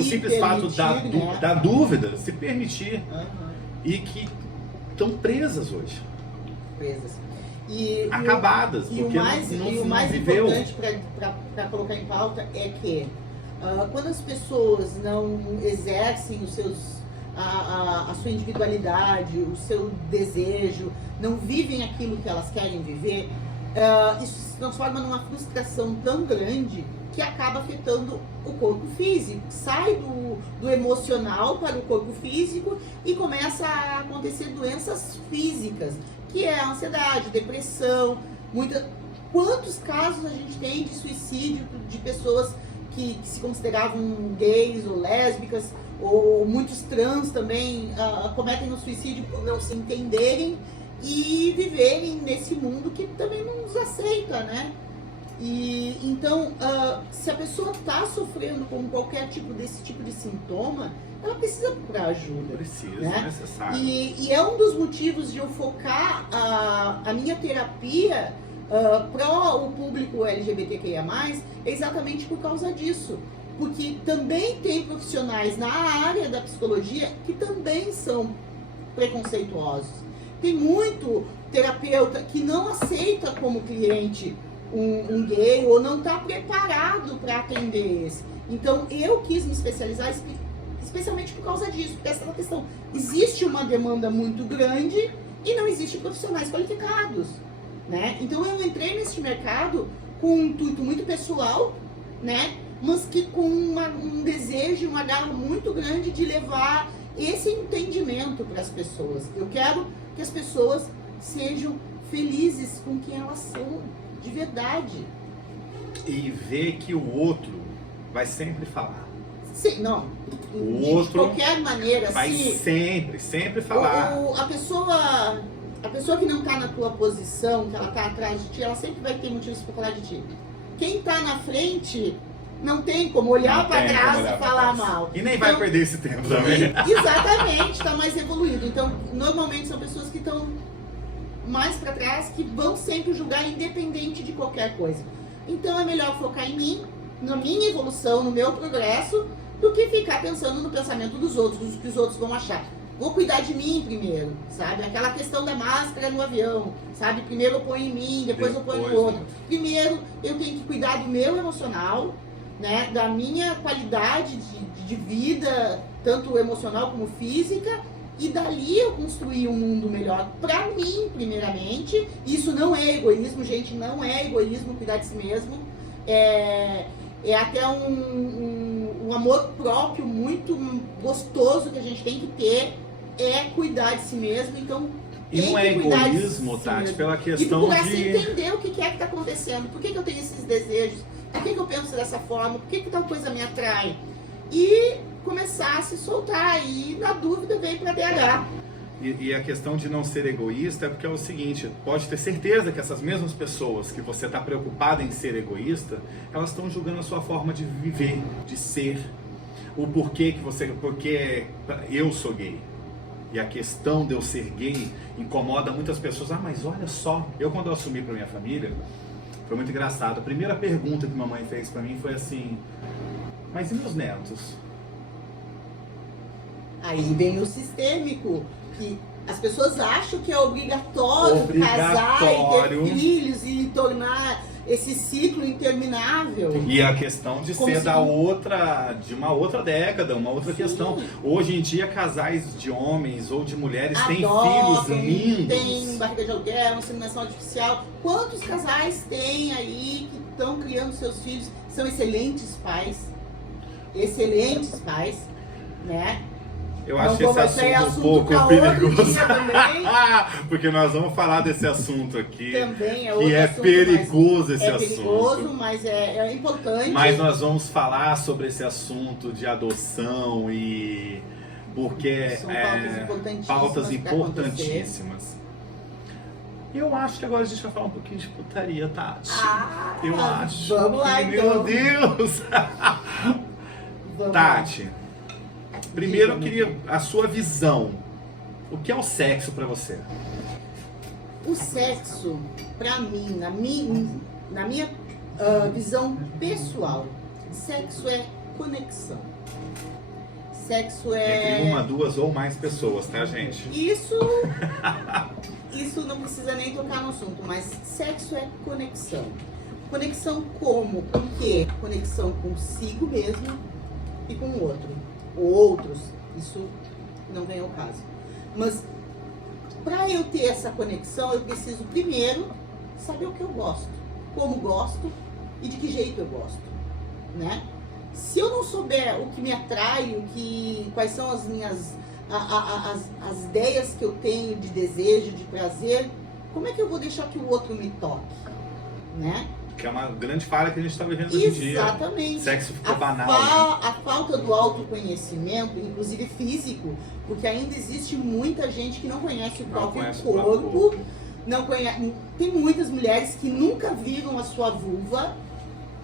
simples fato né? da dúvida, se permitir, Uhum. e que estão presas hoje, Presas. acabadas, E porque o mais viveu. importante para colocar em pauta é que quando as pessoas não exercem a sua individualidade, o seu desejo, não vivem aquilo que elas querem viver, isso se transforma numa frustração tão grande que acaba afetando o corpo físico. Sai do emocional para o corpo físico e começa a acontecer doenças físicas, que é a ansiedade, depressão. Quantos casos a gente tem de suicídio de pessoas que se consideravam gays ou lésbicas, ou muitos trans também cometem o suicídio por não se entenderem e viverem nesse mundo que também não os aceita, né? E então, se a pessoa está sofrendo com qualquer desse tipo de sintoma, ela precisa procurar ajuda. Precisa, né? necessário. E é um dos motivos de eu focar a minha terapia para o público LGBTQIA+, é exatamente por causa disso. Porque também tem profissionais na área da psicologia que também são preconceituosos. Tem muito terapeuta que não aceita como cliente um gay ou não está preparado para atender esse. Então eu quis me especializar especialmente por causa disso, porque essa é a questão. Existe uma demanda muito grande e não existe profissionais qualificados, né? Então eu entrei nesse mercado com um intuito muito pessoal, né? Mas que com um desejo, uma garra muito grande de levar esse entendimento para as pessoas. Eu quero que as pessoas sejam felizes com quem elas são, de verdade. E ver que o outro vai sempre falar. Sim, não. O De outro qualquer maneira, vai sempre falar. A pessoa que não está na tua posição, que ela está atrás de ti, ela sempre vai ter motivos para falar de ti. Quem está na frente não tem como olhar para trás e falar mal. E nem vai perder esse tempo também. Exatamente, está mais evoluído. Então, normalmente são pessoas que estão mais para trás, que vão sempre julgar independente de qualquer coisa. Então é melhor focar em mim, na minha evolução, no meu progresso, do que ficar pensando no pensamento dos outros, do que os outros vão achar. Vou cuidar de mim primeiro, sabe? Aquela questão da máscara no avião, sabe? Primeiro eu ponho em mim, depois eu ponho no outro. Primeiro eu tenho que cuidar do meu emocional, né? Da minha qualidade de vida, tanto emocional como física, e dali eu construir um mundo melhor para mim, primeiramente. Isso não é egoísmo, gente, não é egoísmo cuidar de si mesmo. É até um amor próprio muito gostoso que a gente tem que ter, é cuidar de si mesmo. Então, e não é egoísmo, Tati, pela questão e procurar se entender o que é que está acontecendo, por que eu tenho esses desejos, por que eu penso dessa forma, por que tal coisa me atrai. E começar a se soltar, e na dúvida vem para DH. E a questão de não ser egoísta é porque é o seguinte, pode ter certeza que essas mesmas pessoas que você está preocupada em ser egoísta, elas estão julgando a sua forma de viver, de ser, o porquê porque eu sou gay. E a questão de eu ser gay incomoda muitas pessoas. Mas olha só, eu quando eu assumi para minha família, foi muito engraçado. A primeira pergunta que mamãe fez para mim foi assim: mas e meus netos? Aí vem o sistêmico, que as pessoas acham que é obrigatório casar e ter filhos e tornar esse ciclo interminável. E a questão de ser de uma outra década, uma outra questão. Hoje em dia, casais de homens ou de mulheres têm filhos lindos. Tem barriga de aluguel, inseminação artificial. Quantos casais tem aí que estão criando seus filhos? São excelentes pais, né? Eu acho esse assunto um pouco perigoso. Porque nós vamos falar desse assunto aqui. Também é outro assunto, perigoso esse assunto. É perigoso, mas é importante. Mas nós vamos falar sobre esse assunto de adoção e porque são pautas importantíssimas. Eu acho que agora a gente vai falar um pouquinho de putaria, Tati. Eu acho. Vamos lá, então. Meu Deus! Tati. Primeiro eu queria a sua visão. O que é o sexo pra você? O sexo, pra mim, na minha visão pessoal, Sexo é conexão. Sexo é... Entre uma, duas ou mais pessoas, tá, gente? Isso não precisa nem tocar no assunto, mas sexo é conexão. Conexão como? Com o quê? Conexão consigo mesmo e com o outro. Ou outros, isso não vem ao caso. Mas para eu ter essa conexão, eu preciso primeiro saber o que eu gosto, como gosto e de que jeito eu gosto, né? Se eu não souber o que me atrai, quais são as minhas as ideias que eu tenho de desejo, de prazer, como é que eu vou deixar que o outro me toque, né? Que é uma grande falha que a gente está vivendo hoje em dia. Exatamente. Sexo ficou banal. A falta do autoconhecimento, inclusive físico, porque ainda existe muita gente que não conhece o próprio corpo, não conhece. Tem muitas mulheres que nunca viram a sua vulva,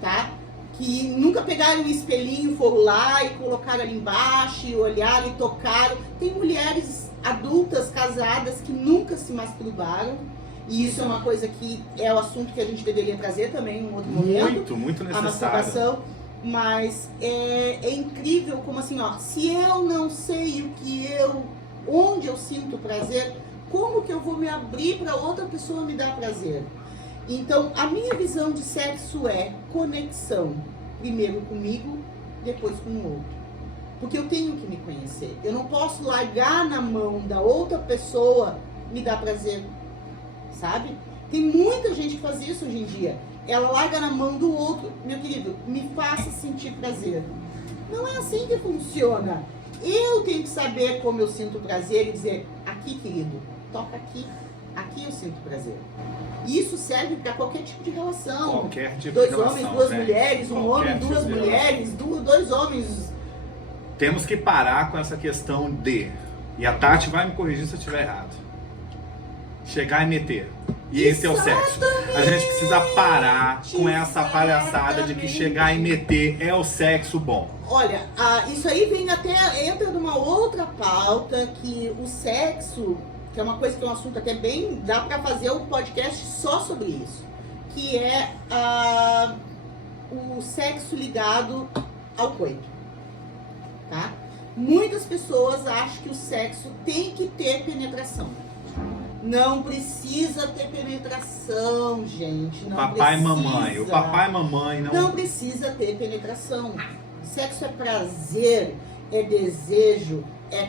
tá? Que nunca pegaram um espelhinho, foram lá e colocaram ali embaixo, e olharam e tocaram. Tem mulheres adultas, casadas, que nunca se masturbaram. E isso é uma coisa que é o assunto que a gente deveria trazer também em um outro momento. Muito necessário. A masturbação. Mas é incrível como assim, ó, se eu não sei onde eu sinto prazer, como que eu vou me abrir para outra pessoa me dar prazer? Então, a minha visão de sexo é conexão. Primeiro comigo, depois com o outro. Porque eu tenho que me conhecer. Eu não posso largar na mão da outra pessoa me dar prazer. Sabe? Tem muita gente que faz isso hoje em dia. Ela larga na mão do outro. Meu querido, me faça sentir prazer. Não é assim que funciona. Eu tenho que saber como eu sinto prazer e dizer, aqui, querido, toca aqui. Aqui eu sinto prazer. Isso serve para qualquer tipo de relação. Qualquer tipo dois de relação. Homens, duas mulheres, um homem, tipo duas mulheres, dois homens. Temos que parar com essa questão de... E a Tati vai me corrigir se eu estiver errado. Chegar e meter. E esse é o sexo. A gente precisa parar com essa palhaçada de que chegar e meter é o sexo bom. Olha, isso aí entra numa outra pauta, que o sexo, que é uma coisa que é um assunto até bem... Dá pra fazer um podcast só sobre isso. Que é o sexo ligado ao coito. Tá? Muitas pessoas acham que o sexo tem que ter penetração. Não precisa ter penetração, gente. Não Papai e precisa. mamãe. O papai e mamãe não... Não precisa ter penetração. Sexo é prazer, é desejo, é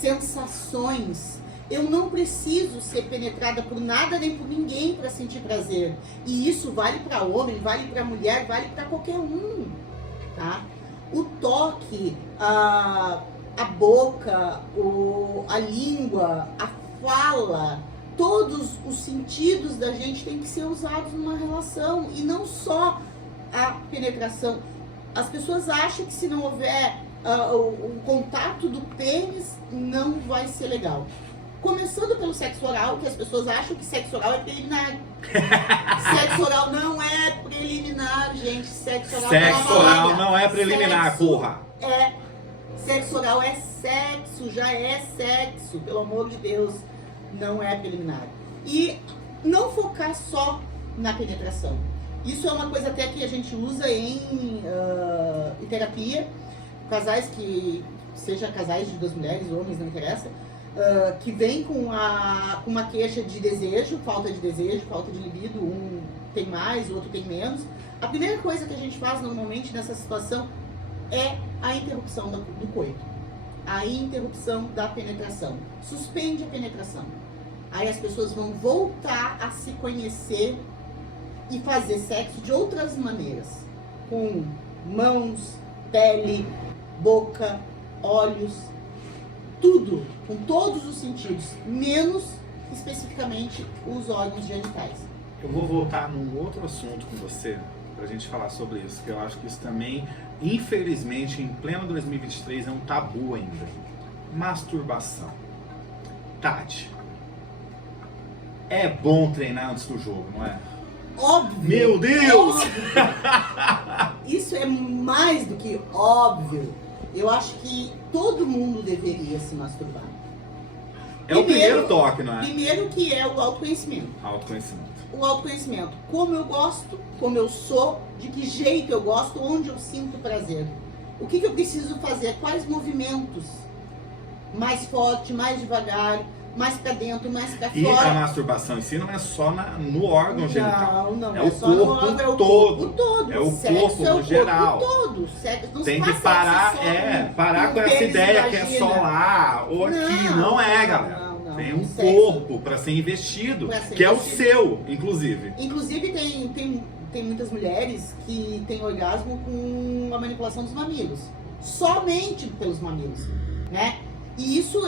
sensações. Eu não preciso ser penetrada por nada nem por ninguém para sentir prazer. E isso vale para homem, vale para mulher, vale para qualquer um, tá? O toque, a boca, a língua, a fala, todos os sentidos da gente têm que ser usados numa relação e não só a penetração. As pessoas acham que se não houver o contato do pênis, não vai ser legal. Começando pelo sexo oral, que as pessoas acham que sexo oral é preliminar. Sexo oral não é preliminar, gente. Sexo oral não é preliminar, porra. Sexo oral é sexo, já é sexo, pelo amor de Deus, não é preliminar. E não focar só na penetração. Isso é uma coisa até que a gente usa em terapia. Casais seja casais de duas mulheres, homens, não interessa, que vem com uma queixa de desejo, falta de libido, um tem mais, o outro tem menos. A primeira coisa que a gente faz normalmente nessa situação é a interrupção do coito, a interrupção da penetração. Suspende a penetração. Aí as pessoas vão voltar a se conhecer e fazer sexo de outras maneiras, com mãos, pele, boca, olhos, tudo, com todos os sentidos, menos especificamente os órgãos genitais. Eu vou voltar num outro assunto com você, pra gente falar sobre isso, que eu acho que isso também, infelizmente, em pleno 2023, é um tabu ainda. Masturbação. Tati, é bom treinar antes do jogo, não é? Óbvio! Meu Deus! Óbvio. Isso é mais do que óbvio. Eu acho que todo mundo deveria se masturbar. É o primeiro toque, não é? Primeiro que é o autoconhecimento. Autoconhecimento. o autoconhecimento. Como eu gosto, como eu sou, de que jeito eu gosto, onde eu sinto prazer. O que eu preciso fazer? Quais movimentos? Mais forte, mais devagar, mais pra dentro, mais pra E a fora. masturbação em si não é só no órgão genital. Não É é o só no corpo órgão, é o todo. corpo todo. É o Sexo corpo é o no geral. corpo todo. Sexo, não Tem se que faz parar, sexo só parar com com essa pênis e ideia que é vagina. só lá ou aqui. Não é, galera. Não. Tem um Sexo. corpo para ser investido, Pra ser que é o investido. seu, inclusive. Inclusive, tem muitas mulheres que têm orgasmo com a manipulação dos mamilos. Somente pelos mamilos, né? E isso,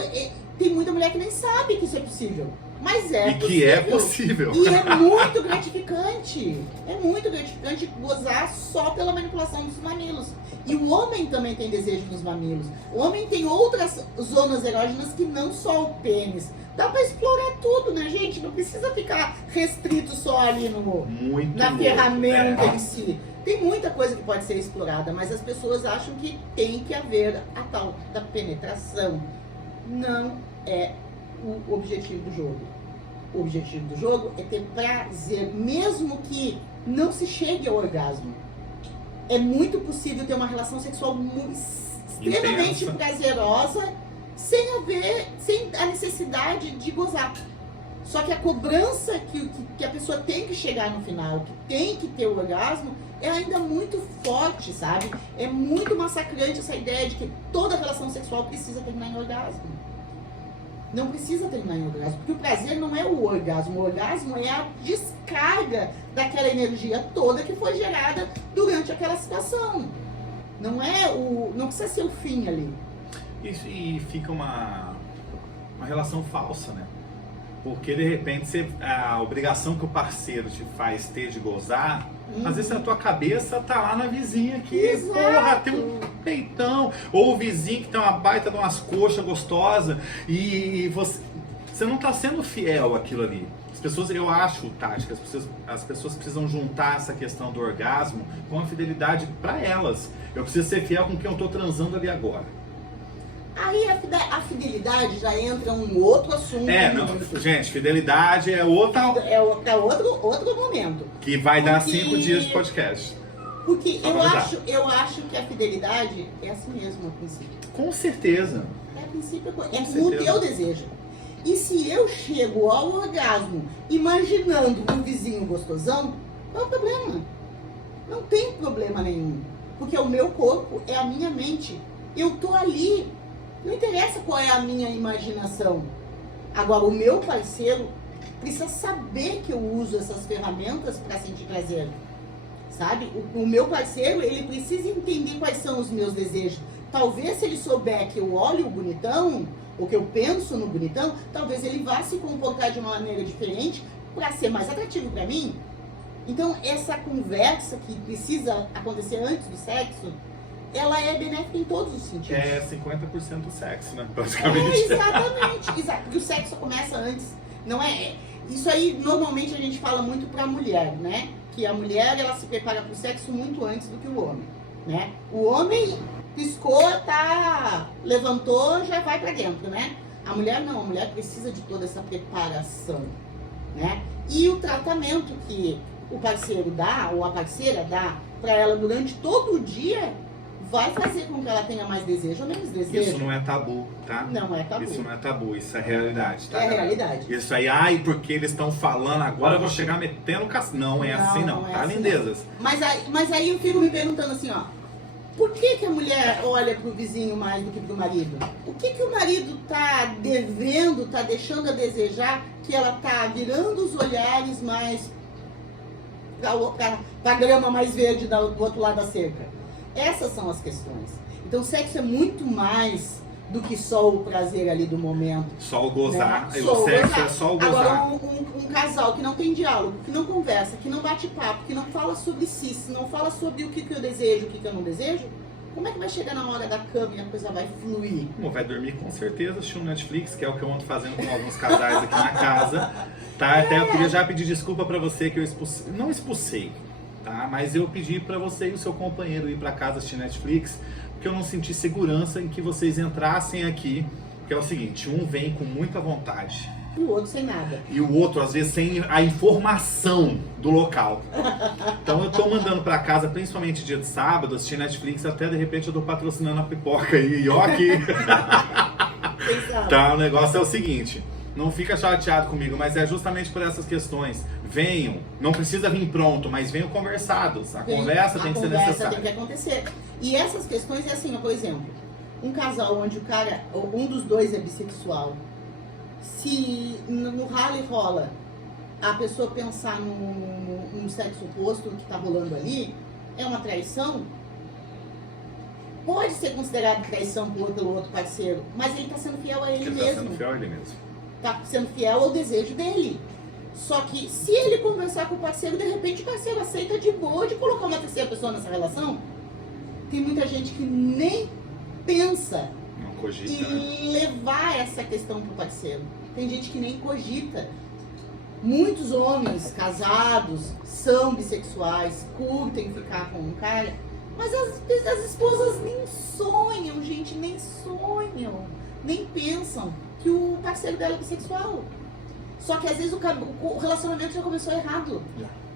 tem muita mulher que nem sabe que isso é possível. Mas é E possível. que é possível. E é muito gratificante. É muito gratificante gozar só pela manipulação dos mamilos. E o homem também tem desejo nos mamilos. O homem tem outras zonas erógenas que não só o pênis. Dá pra explorar tudo, né, gente? Não precisa ficar restrito só ali Muito na louco, ferramenta é. em si. Tem muita coisa que pode ser explorada, mas as pessoas acham que tem que haver a tal da penetração. Não é o objetivo do jogo. O objetivo do jogo é ter prazer, mesmo que não se chegue ao orgasmo. É muito possível ter uma relação sexual extremamente Intensa. prazerosa sem a necessidade de gozar. Só que a cobrança que a pessoa tem que chegar no final, que tem que ter o orgasmo, é ainda muito forte, sabe? É muito massacrante essa ideia de que toda relação sexual precisa terminar em orgasmo. Não precisa terminar em orgasmo, porque o prazer não é o orgasmo. O orgasmo é a descarga daquela energia toda que foi gerada durante aquela situação. Não precisa ser o fim ali. Isso, e fica uma relação falsa, né? Porque de repente a obrigação que o parceiro te faz ter de gozar, às vezes na tua cabeça tá lá na vizinha que, Exato. porra, tem um peitão. Ou o vizinho que tem uma baita de umas coxas gostosas e você não tá sendo fiel àquilo ali. As pessoas, eu acho, Tati, que as pessoas precisam juntar essa questão do orgasmo com a fidelidade pra elas. Eu preciso ser fiel com quem eu tô transando ali agora. Aí a fidelidade já entra um outro assunto. Gente, fidelidade é outra É outro momento. que vai dar Porque- 5 dias de podcast. Porque Só pra avisar. eu acho que a fidelidade é assim mesmo, a princípio. Com certeza. A princípio é Com no certeza. teu desejo. E se eu chego ao orgasmo imaginando um vizinho gostosão, qual é o problema? Não tem problema nenhum. Porque o meu corpo é a minha mente. Eu tô ali. Não interessa qual é a minha imaginação. Agora, o meu parceiro precisa saber que eu uso essas ferramentas para sentir prazer. Sabe? O meu parceiro, ele precisa entender quais são os meus desejos. Talvez se ele souber que eu olho o bonitão, ou que eu penso no bonitão, talvez ele vá se comportar de uma maneira diferente para ser mais atrativo para mim. Então, essa conversa que precisa acontecer antes do sexo, ela é benéfica em todos os sentidos. É 50% do sexo, né? É, Praticamente. exatamente. Porque o sexo começa antes. Não é? Isso aí, normalmente, a gente fala muito pra mulher, né? Que a mulher, ela se prepara pro sexo muito antes do que o homem, né? O homem piscou, levantou, já vai pra dentro, né? A mulher não. A mulher precisa de toda essa preparação, né? E o tratamento que o parceiro dá, ou a parceira dá, pra ela durante todo o dia, vai fazer com que ela tenha mais desejo ou menos desejo. Isso não é tabu, tá? Não é tabu. Isso não é tabu, isso é realidade, tá? É galera? realidade. Isso aí, porque eles estão falando agora, eu vou chegar metendo Não é Não, assim não, não é tá, assim lindezas? Mas aí eu fico me perguntando assim, ó. Por que a mulher olha pro vizinho mais do que pro marido? O que o marido tá devendo, tá deixando a desejar, que ela tá virando os olhares mais pra grama mais verde do outro lado da cerca? Essas são as questões. Então, sexo é muito mais do que só o prazer ali do momento. Só o gozar, Né? e Só o sexo gozar. é só o Agora, gozar. um casal que não tem diálogo, que não conversa, que não bate papo, que não fala sobre si, se não fala sobre o que eu desejo, o que eu não desejo, como é que vai chegar na hora da cama e a coisa vai fluir? Bom, vai dormir com certeza assistindo Netflix, que é o que eu ando fazendo com alguns casais aqui na casa. Tá? Até eu queria já pedir desculpa pra você que eu não expulsei, tá? Mas eu pedi pra você e o seu companheiro ir pra casa assistir Netflix, porque eu não senti segurança em que vocês entrassem aqui Porque é o seguinte, um vem com muita vontade. E o outro sem nada. E o outro, às vezes, sem a informação do local. Então eu tô mandando pra casa, principalmente dia de sábado, assistir Netflix, até de repente eu tô patrocinando a pipoca aí. E ó aqui. Tá, o negócio é o seguinte, não fica chateado comigo, mas é justamente por essas questões. Venham, não precisa vir pronto, mas venham conversados. A conversa tem que ser necessária. A conversa tem que acontecer. E essas questões é assim, ó, por exemplo, um casal onde o cara, um dos dois é bissexual, se no rally rola a pessoa pensar num sexo oposto que tá rolando ali, é uma traição, pode ser considerado traição pelo outro parceiro, mas ele tá sendo fiel a ele mesmo. Tá sendo fiel a ele mesmo. Tá sendo fiel ao desejo dele. Só que se ele conversar com o parceiro, de repente o parceiro aceita de boa de colocar uma terceira pessoa nessa relação, tem muita gente que nem pensa em levar essa questão pro parceiro. Tem gente que nem cogita. Muitos homens casados são bissexuais, curtem ficar com um cara, mas as esposas nem sonham, gente, nem sonham, nem pensam que o parceiro dela é bissexual. Só que às vezes o relacionamento já começou errado.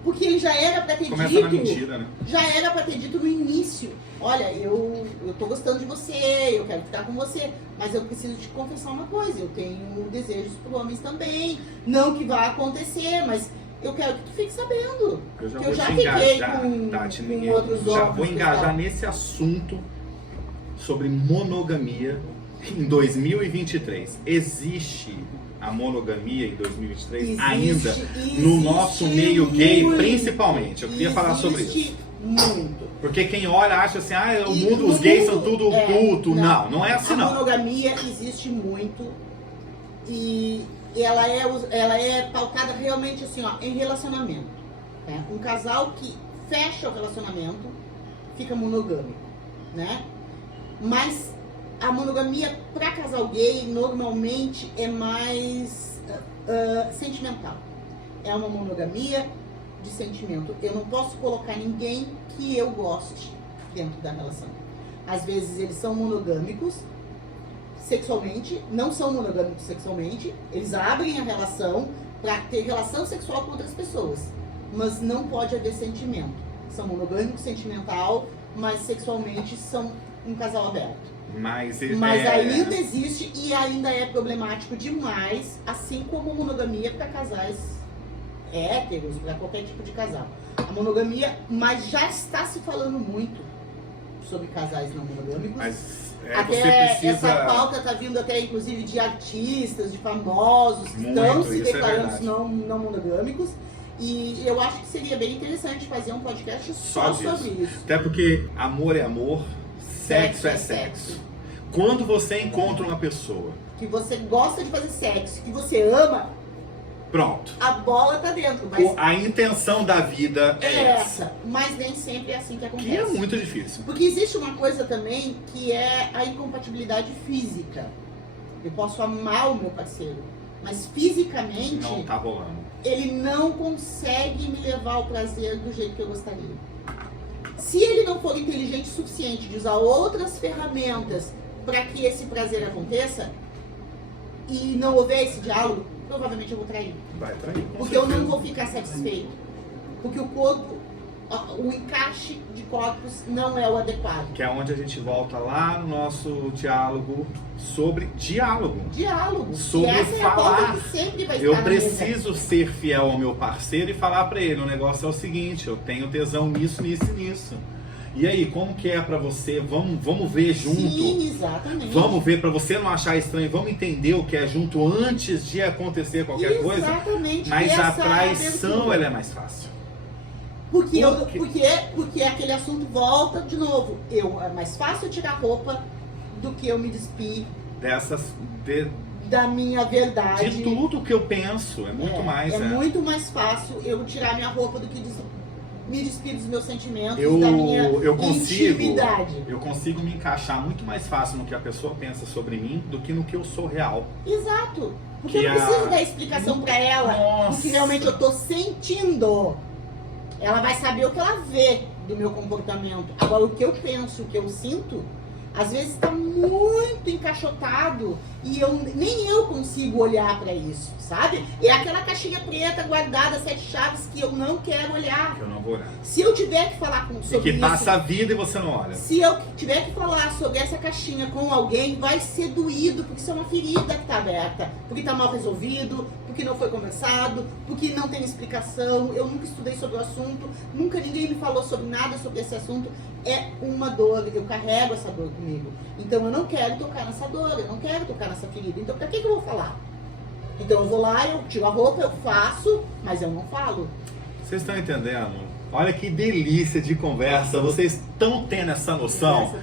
Porque ele já era pra ter Começa dito. na mentira, né? Já era pra ter dito no início. Olha, eu tô gostando de você, eu quero ficar com você, mas eu preciso te confessar uma coisa, eu tenho desejos por homens também. Não que vá acontecer, mas eu quero que tu fique sabendo. Eu já fiquei com outros homens. Já vou engajar nesse assunto sobre monogamia em 2023. Existe a monogamia em 2023 ainda no nosso meio gay, principalmente. Eu queria falar sobre isso. Muito. Porque quem olha acha assim, o mundo, os gays são tudo puto. Não é assim não. A monogamia existe muito e ela é pautada realmente assim, ó, em relacionamento. Né? Um casal que fecha o relacionamento fica monogâmico, né? Mas a monogamia para casal gay normalmente é mais sentimental. É uma monogamia de sentimento. Eu não posso colocar ninguém que eu goste dentro da relação. Às vezes eles são monogâmicos sexualmente, não são monogâmicos sexualmente, eles abrem a relação para ter relação sexual com outras pessoas, mas não pode haver sentimento. São monogâmicos sentimental, mas sexualmente são um casal aberto. Mas ainda existe e ainda é problemático demais, assim como a monogamia para casais héteros, para qualquer tipo de casal. A monogamia, mas já está se falando muito sobre casais não monogâmicos. Essa pauta está vindo até inclusive de artistas, de famosos que estão se declarando não monogâmicos. E eu acho que seria bem interessante fazer um podcast só sobre isso. Até porque amor é amor, sexo é sexo. Quando você encontra uma pessoa que você gosta de fazer sexo, que você ama, pronto. A bola tá dentro. Mas a intenção da vida é essa. Mas nem sempre é assim que acontece. Que é muito difícil. Porque existe uma coisa também que é a incompatibilidade física. Eu posso amar o meu parceiro, mas fisicamente não tá rolando. Ele não consegue me levar ao prazer do jeito que eu gostaria. Se ele não for inteligente o suficiente de usar outras ferramentas para que esse prazer aconteça e não houver esse diálogo, provavelmente eu vou trair. Vai trair. Porque eu não vou ficar satisfeito. Porque o corpo, o encaixe de corpos não é o adequado. Que é onde a gente volta lá no nosso diálogo sobre diálogo. Sobre essa falar. É a pauta que sempre vai estar eu preciso ser fiel ao meu parceiro e falar pra ele, o negócio é o seguinte, eu tenho tesão nisso, nisso e nisso. E aí, como que é pra você? Vamos ver junto. Sim, exatamente. Vamos ver, pra você não achar estranho, vamos entender o que é junto antes de acontecer qualquer coisa. Exatamente. Mas a traição, ela é mais fácil. Porque aquele assunto volta de novo. É mais fácil tirar roupa do que eu me despir da minha verdade. De tudo que eu penso, é muito mais. É muito mais fácil eu tirar minha roupa do que me despir dos meus sentimentos, da minha intimidade. Eu consigo me encaixar muito mais fácil no que a pessoa pensa sobre mim do que no que eu sou real. Exato. Porque eu não preciso dar explicação pra ela do que realmente eu tô sentindo. Ela vai saber o que ela vê do meu comportamento. Agora, o que eu penso, o que eu sinto, Às vezes está muito encaixotado e nem eu consigo olhar para isso, sabe? É aquela caixinha preta guardada, 7 chaves, que eu não quero olhar. Que eu não vou olhar. Se eu tiver que falar sobre que isso... passa a vida e você não olha. Se eu tiver que falar sobre essa caixinha com alguém, vai ser doído, porque isso é uma ferida que está aberta. Porque está mal resolvido, porque não foi conversado, porque não tem explicação. Eu nunca estudei sobre o assunto, nunca ninguém me falou sobre nada sobre esse assunto. É uma dor, eu carrego essa dor comigo. Então eu não quero tocar nessa dor, eu não quero tocar nessa ferida. Então pra que eu vou falar? Então eu vou lá, eu tiro a roupa, eu faço, mas eu não falo. Vocês estão entendendo? Olha que delícia de conversa. Vocês estão tendo essa noção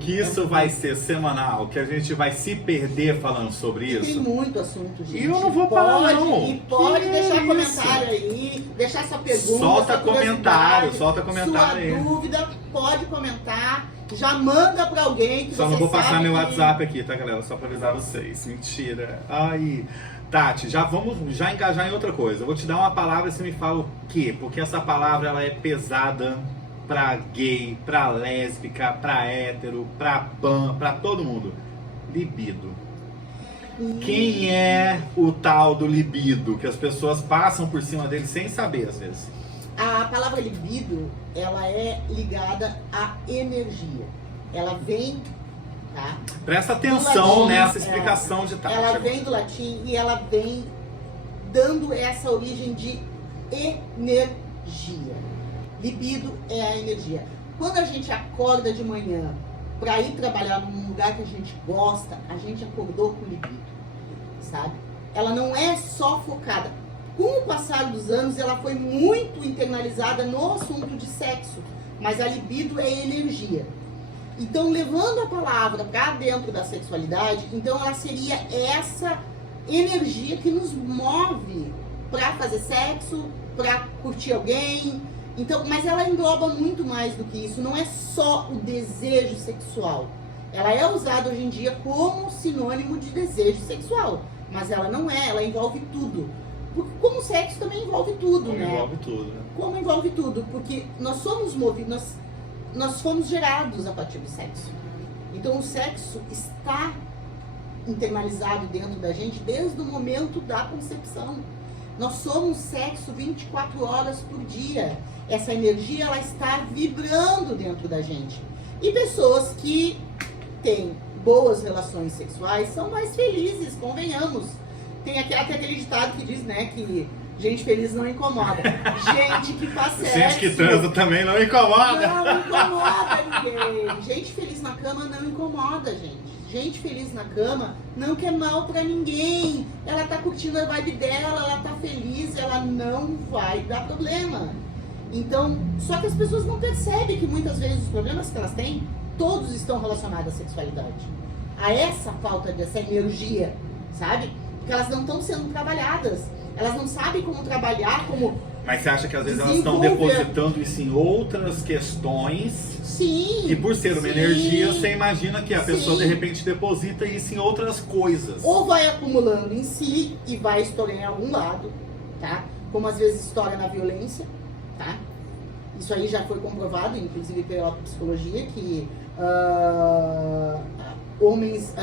que isso vai ser semanal, que a gente vai se perder falando sobre isso? Tem muito assunto, gente. E eu não vou parar, não. E pode Que deixar isso? comentário aí, deixar sua pergunta, Solta sua comentário sua aí. dúvida, pode comentar. Já manda pra alguém que Só você não vou passar sabe meu que- WhatsApp aqui, tá, galera? Só pra avisar vocês. Mentira. Ai. Tati, vamos engajar em outra coisa. Eu vou te dar uma palavra e você me fala o quê? Porque essa palavra ela é pesada pra gay, pra lésbica, pra hétero, pra pan, pra todo mundo. Libido. Quem é o tal do libido? Que as pessoas passam por cima dele sem saber, às vezes. A palavra libido, ela é ligada à energia. Ela vem, tá? Presta Do atenção latim, nessa explicação de Tati. Ela vem do latim e ela vem dando essa origem de energia. Libido é a energia. Quando a gente acorda de manhã para ir trabalhar num lugar que a gente gosta, a gente acordou com libido, sabe? Ela não é só focada. Com o passar dos anos, ela foi muito internalizada no assunto de sexo, mas a libido é energia. Então, levando a palavra para dentro da sexualidade, então ela seria essa energia que nos move para fazer sexo, para curtir alguém. Então, mas ela engloba muito mais do que isso. Não é só o desejo sexual. Ela é usada hoje em dia como sinônimo de desejo sexual, mas ela não é. Ela envolve tudo. Porque como o sexo também envolve tudo, né? Envolve tudo, né? Como envolve tudo, porque nós somos movidos, nós fomos gerados a partir do sexo. Então o sexo está internalizado dentro da gente desde o momento da concepção. Nós somos sexo 24 horas por dia. Essa energia ela está vibrando dentro da gente. E pessoas que têm boas relações sexuais são mais felizes, convenhamos. Tem até aquele ditado que diz, né, que gente feliz não incomoda. Gente que faz sexo... Gente que transa também não incomoda. Não incomoda ninguém. Gente feliz na cama não incomoda, gente. Gente feliz na cama não quer mal pra ninguém. Ela tá curtindo a vibe dela, ela tá feliz, ela não vai dar problema. Então, só que as pessoas não percebem que muitas vezes os problemas que elas têm, todos estão relacionados à sexualidade. A essa falta dessa energia, sabe? Porque elas não estão sendo trabalhadas. Elas não sabem como trabalhar, como... Mas você acha que às vezes elas estão depositando isso em outras questões? Sim. E por ser uma sim, energia, você imagina que a pessoa sim. de repente deposita isso em outras coisas. Ou vai acumulando em si e vai estourar em algum lado, tá? Como às vezes estoura na violência, tá? Isso aí já foi comprovado, inclusive pela psicologia, que homens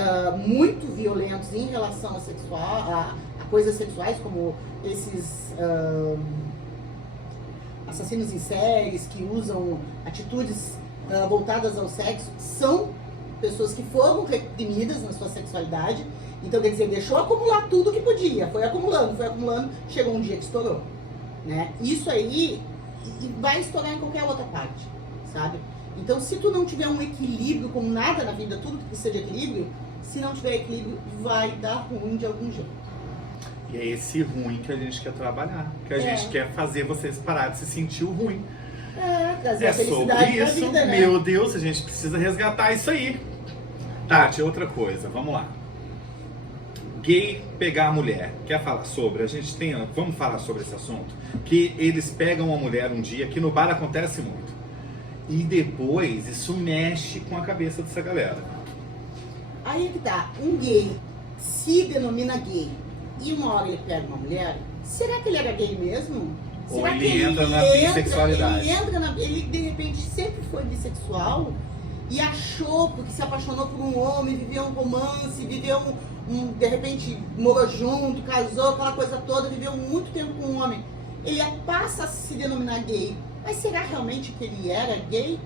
muito violentos em relação a coisas sexuais, como esses assassinos em séries que usam atitudes voltadas ao sexo, são pessoas que foram reprimidas na sua sexualidade. Então, quer dizer, deixou acumular tudo que podia, foi acumulando, chegou um dia que estourou, né? Isso aí vai estourar em qualquer outra parte, sabe? Então, se tu não tiver um equilíbrio, como nada na vida, tudo que precisa de equilíbrio, se não tiver equilíbrio, vai dar ruim de algum jeito. E é esse ruim que a gente quer trabalhar, que a gente quer fazer vocês parar de se sentir o ruim. Trazer a felicidade sobre pra isso, vida, né? meu Deus, a gente precisa resgatar isso aí. Tati, outra coisa, vamos lá. Gay pegar a mulher, quer falar sobre? Vamos falar sobre esse assunto? Que eles pegam a mulher um dia, que no bar acontece muito. E depois isso mexe com a cabeça dessa galera. Aí é que tá, um gay se denomina gay e uma hora ele pega uma mulher, será que ele era gay mesmo? Ou Será ele que entra na bissexualidade? Ele de repente sempre foi bissexual e achou, porque se apaixonou por um homem, viveu um romance, viveu de repente morou junto, casou, aquela coisa toda, viveu muito tempo com um homem, ele passa a se denominar gay. Mas será realmente que ele era gay?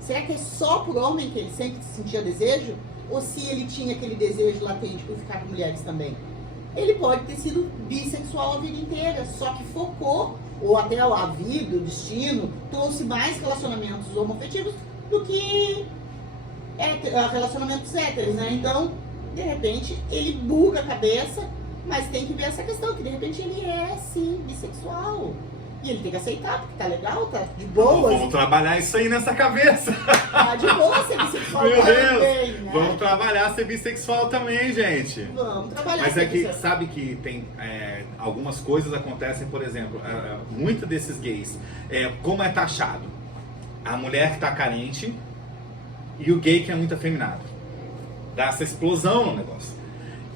Será que é só por homem que ele sempre sentia desejo? Ou se ele tinha aquele desejo latente por ficar com mulheres também? Ele pode ter sido bissexual a vida inteira, só que focou, ou até a vida, o destino, trouxe mais relacionamentos homoafetivos do que relacionamentos héteros, né? Então, de repente, ele buga a cabeça, mas tem que ver essa questão, que de repente ele é, sim, bissexual. E ele tem que aceitar, porque tá legal, tá de boa. Vamos trabalhar isso aí nessa cabeça. Tá de boa ser bissexual Meu Deus, também, né? vamos trabalhar ser bissexual também, gente. Vamos trabalhar. Mas é que, sabe que tem algumas coisas acontecem, por exemplo, muitos desses gays, como é taxado? A mulher que tá carente e o gay que é muito afeminado. Dá essa explosão no negócio.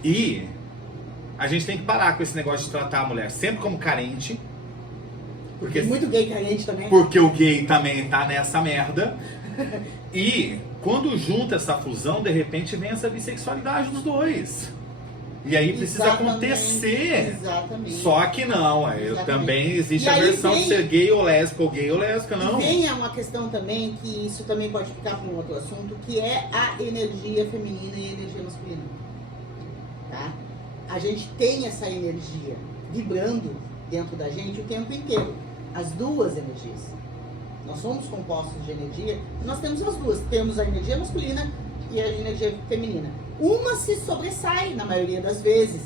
E a gente tem que parar com esse negócio de tratar a mulher sempre como carente. Porque tem muito gay carente também. Porque o gay também tá nessa merda. E quando junta essa fusão, de repente vem essa bissexualidade dos dois. E aí precisa acontecer. Exatamente. Só que não, também existe a versão de ser gay ou lésbica, não. E vem uma questão também, que isso também pode ficar para um outro assunto, que é a energia feminina e a energia masculina. Tá? A gente tem essa energia vibrando dentro da gente o tempo inteiro. As duas energias. Nós somos compostos de energia, nós temos as duas. Temos a energia masculina e a energia feminina. Uma se sobressai na maioria das vezes,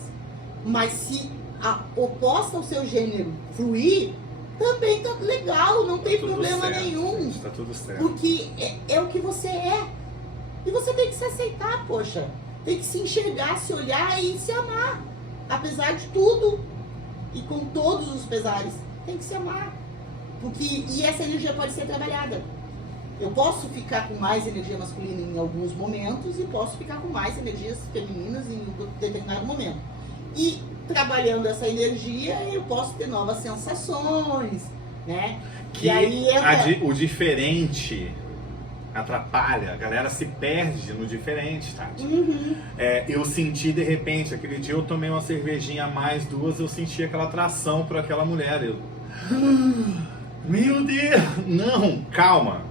mas se a oposta ao seu gênero fluir, também tá legal, não tem problema certo, nenhum. gente, tá tudo certo. Porque é o que você é. E você tem que se aceitar, poxa. Tem que se enxergar, se olhar e se amar. Apesar de tudo. E com todos os pesares. Tem que se amar. E essa energia pode ser trabalhada. Eu posso ficar com mais energia masculina em alguns momentos e posso ficar com mais energias femininas em um determinado momento. E trabalhando essa energia, eu posso ter novas sensações, né? Que e aí o diferente atrapalha, a galera se perde no diferente, Tati. Uhum. Eu senti de repente, aquele dia eu tomei uma cervejinha a mais, duas, eu senti aquela atração por aquela mulher. Meu Deus! Não, calma.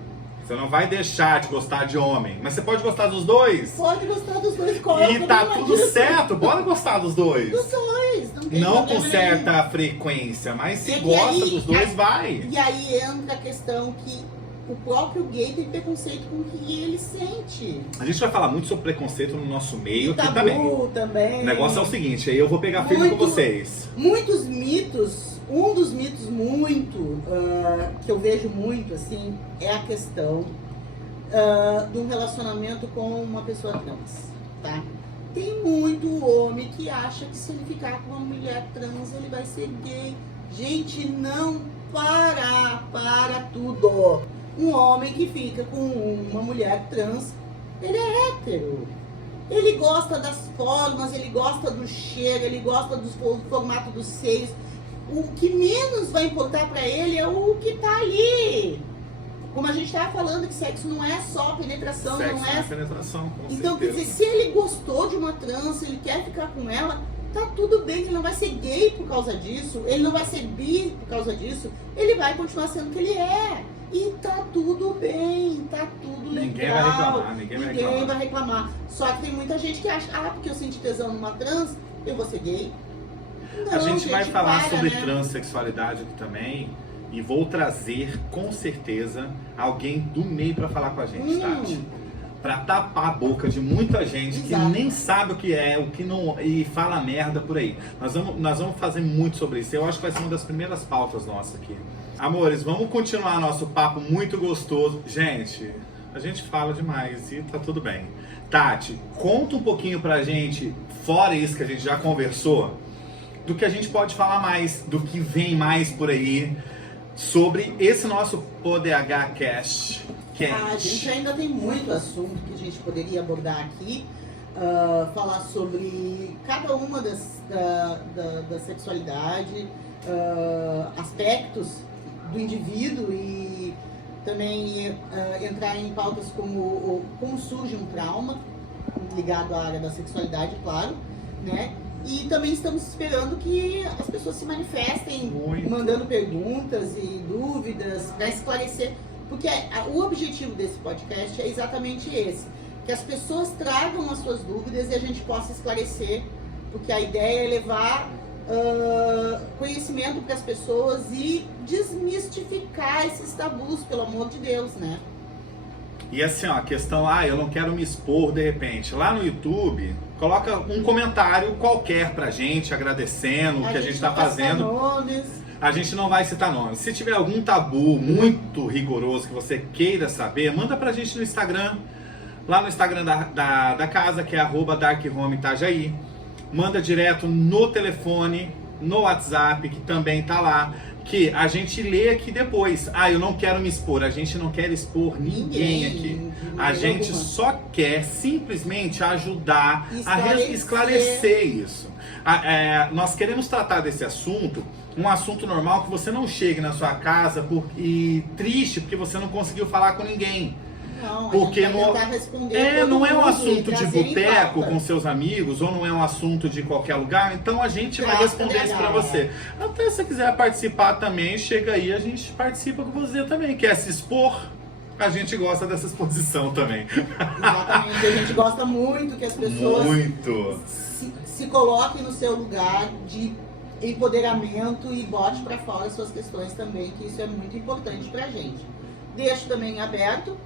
Você não vai deixar de gostar de homem, mas você pode gostar dos dois. Pode gostar dos dois, qual e tá tudo certo, bora gostar dos dois. Dos dois, não tem não problema com certa nenhum. frequência, mas se E gosta aí, dos dois, vai. E aí entra a questão que o próprio gay tem preconceito com o que ele sente. A gente vai falar muito sobre preconceito no nosso meio aqui Tabu também. O negócio é o seguinte, aí eu vou pegar firme com vocês. Muitos mitos, um dos mitos que eu vejo muito, assim, é a questão de um relacionamento com uma pessoa trans, tá? Tem muito homem que acha que se ele ficar com uma mulher trans, ele vai ser gay. Gente, não, para tudo. Um homem que fica com uma mulher trans, ele é hétero. Ele gosta das formas, ele gosta do cheiro, ele gosta do formato dos seios. O que menos vai importar pra ele é o que tá ali. Como a gente estava falando, que sexo não é só penetração, Sexo não é... penetração, com Então, certeza. quer dizer, se ele gostou de uma trans, ele quer ficar com ela, tá tudo bem, ele não vai ser gay por causa disso, ele não vai ser bi por causa disso, ele vai continuar sendo o que ele é. E tá tudo bem, tá tudo legal. Ninguém vai reclamar, ninguém vai reclamar. Só que tem muita gente que acha, porque eu senti tesão numa trans, eu vou ser gay. Não, a gente vai falar sobre né? transexualidade aqui também. E vou trazer, com certeza, alguém do meio pra falar com a gente, Tati. Pra tapar a boca de muita gente que nem sabe o que é, o que não, e fala merda por aí. Nós vamos fazer muito sobre isso. Eu acho que vai ser uma das primeiras pautas nossas aqui. Amores, vamos continuar nosso papo muito gostoso. Gente, a gente fala demais e tá tudo bem. Tati, conta um pouquinho pra gente, fora isso que a gente já conversou, do que a gente pode falar mais, do que vem mais por aí, sobre esse nosso PodH Cast. A gente ainda tem muito assunto que a gente poderia abordar aqui, falar sobre cada uma da sexualidade, aspectos do indivíduo e também entrar em pautas como surge um trauma, ligado à área da sexualidade, claro, né? E também estamos esperando que as pessoas se manifestem, mandando perguntas e dúvidas para esclarecer, porque o objetivo desse podcast é exatamente esse, que as pessoas tragam as suas dúvidas e a gente possa esclarecer, porque a ideia é levar conhecimento para as pessoas e desmistificar esses tabus, pelo amor de Deus, né? E assim, ó, a questão, eu não quero me expor de repente. Lá no YouTube, coloca um comentário qualquer pra gente, agradecendo o que a gente tá fazendo. A gente não vai citar nomes. Se tiver algum tabu muito rigoroso que você queira saber, manda pra gente no Instagram. Lá no Instagram da casa, que é @darkhomeitajaí. Manda direto no telefone, no WhatsApp, que também tá lá. Que a gente lê aqui depois. Eu não quero me expor. A gente não quer expor ninguém aqui. A gente só quer simplesmente ajudar a esclarecer isso. Nós queremos tratar desse assunto, um assunto normal, que você não chegue na sua casa e triste porque você não conseguiu falar com ninguém. Não, porque não é um assunto de boteco com com seus amigos, ou não é um assunto de qualquer lugar, então a gente vai responder isso pra você. Até se você quiser participar também, chega aí, a gente participa com você também. Quer se expor? A gente gosta dessa exposição também. Exatamente, a gente gosta muito que as pessoas se coloquem no seu lugar de empoderamento e bote pra fora suas questões também, que isso é muito importante pra gente. Deixo também aberto.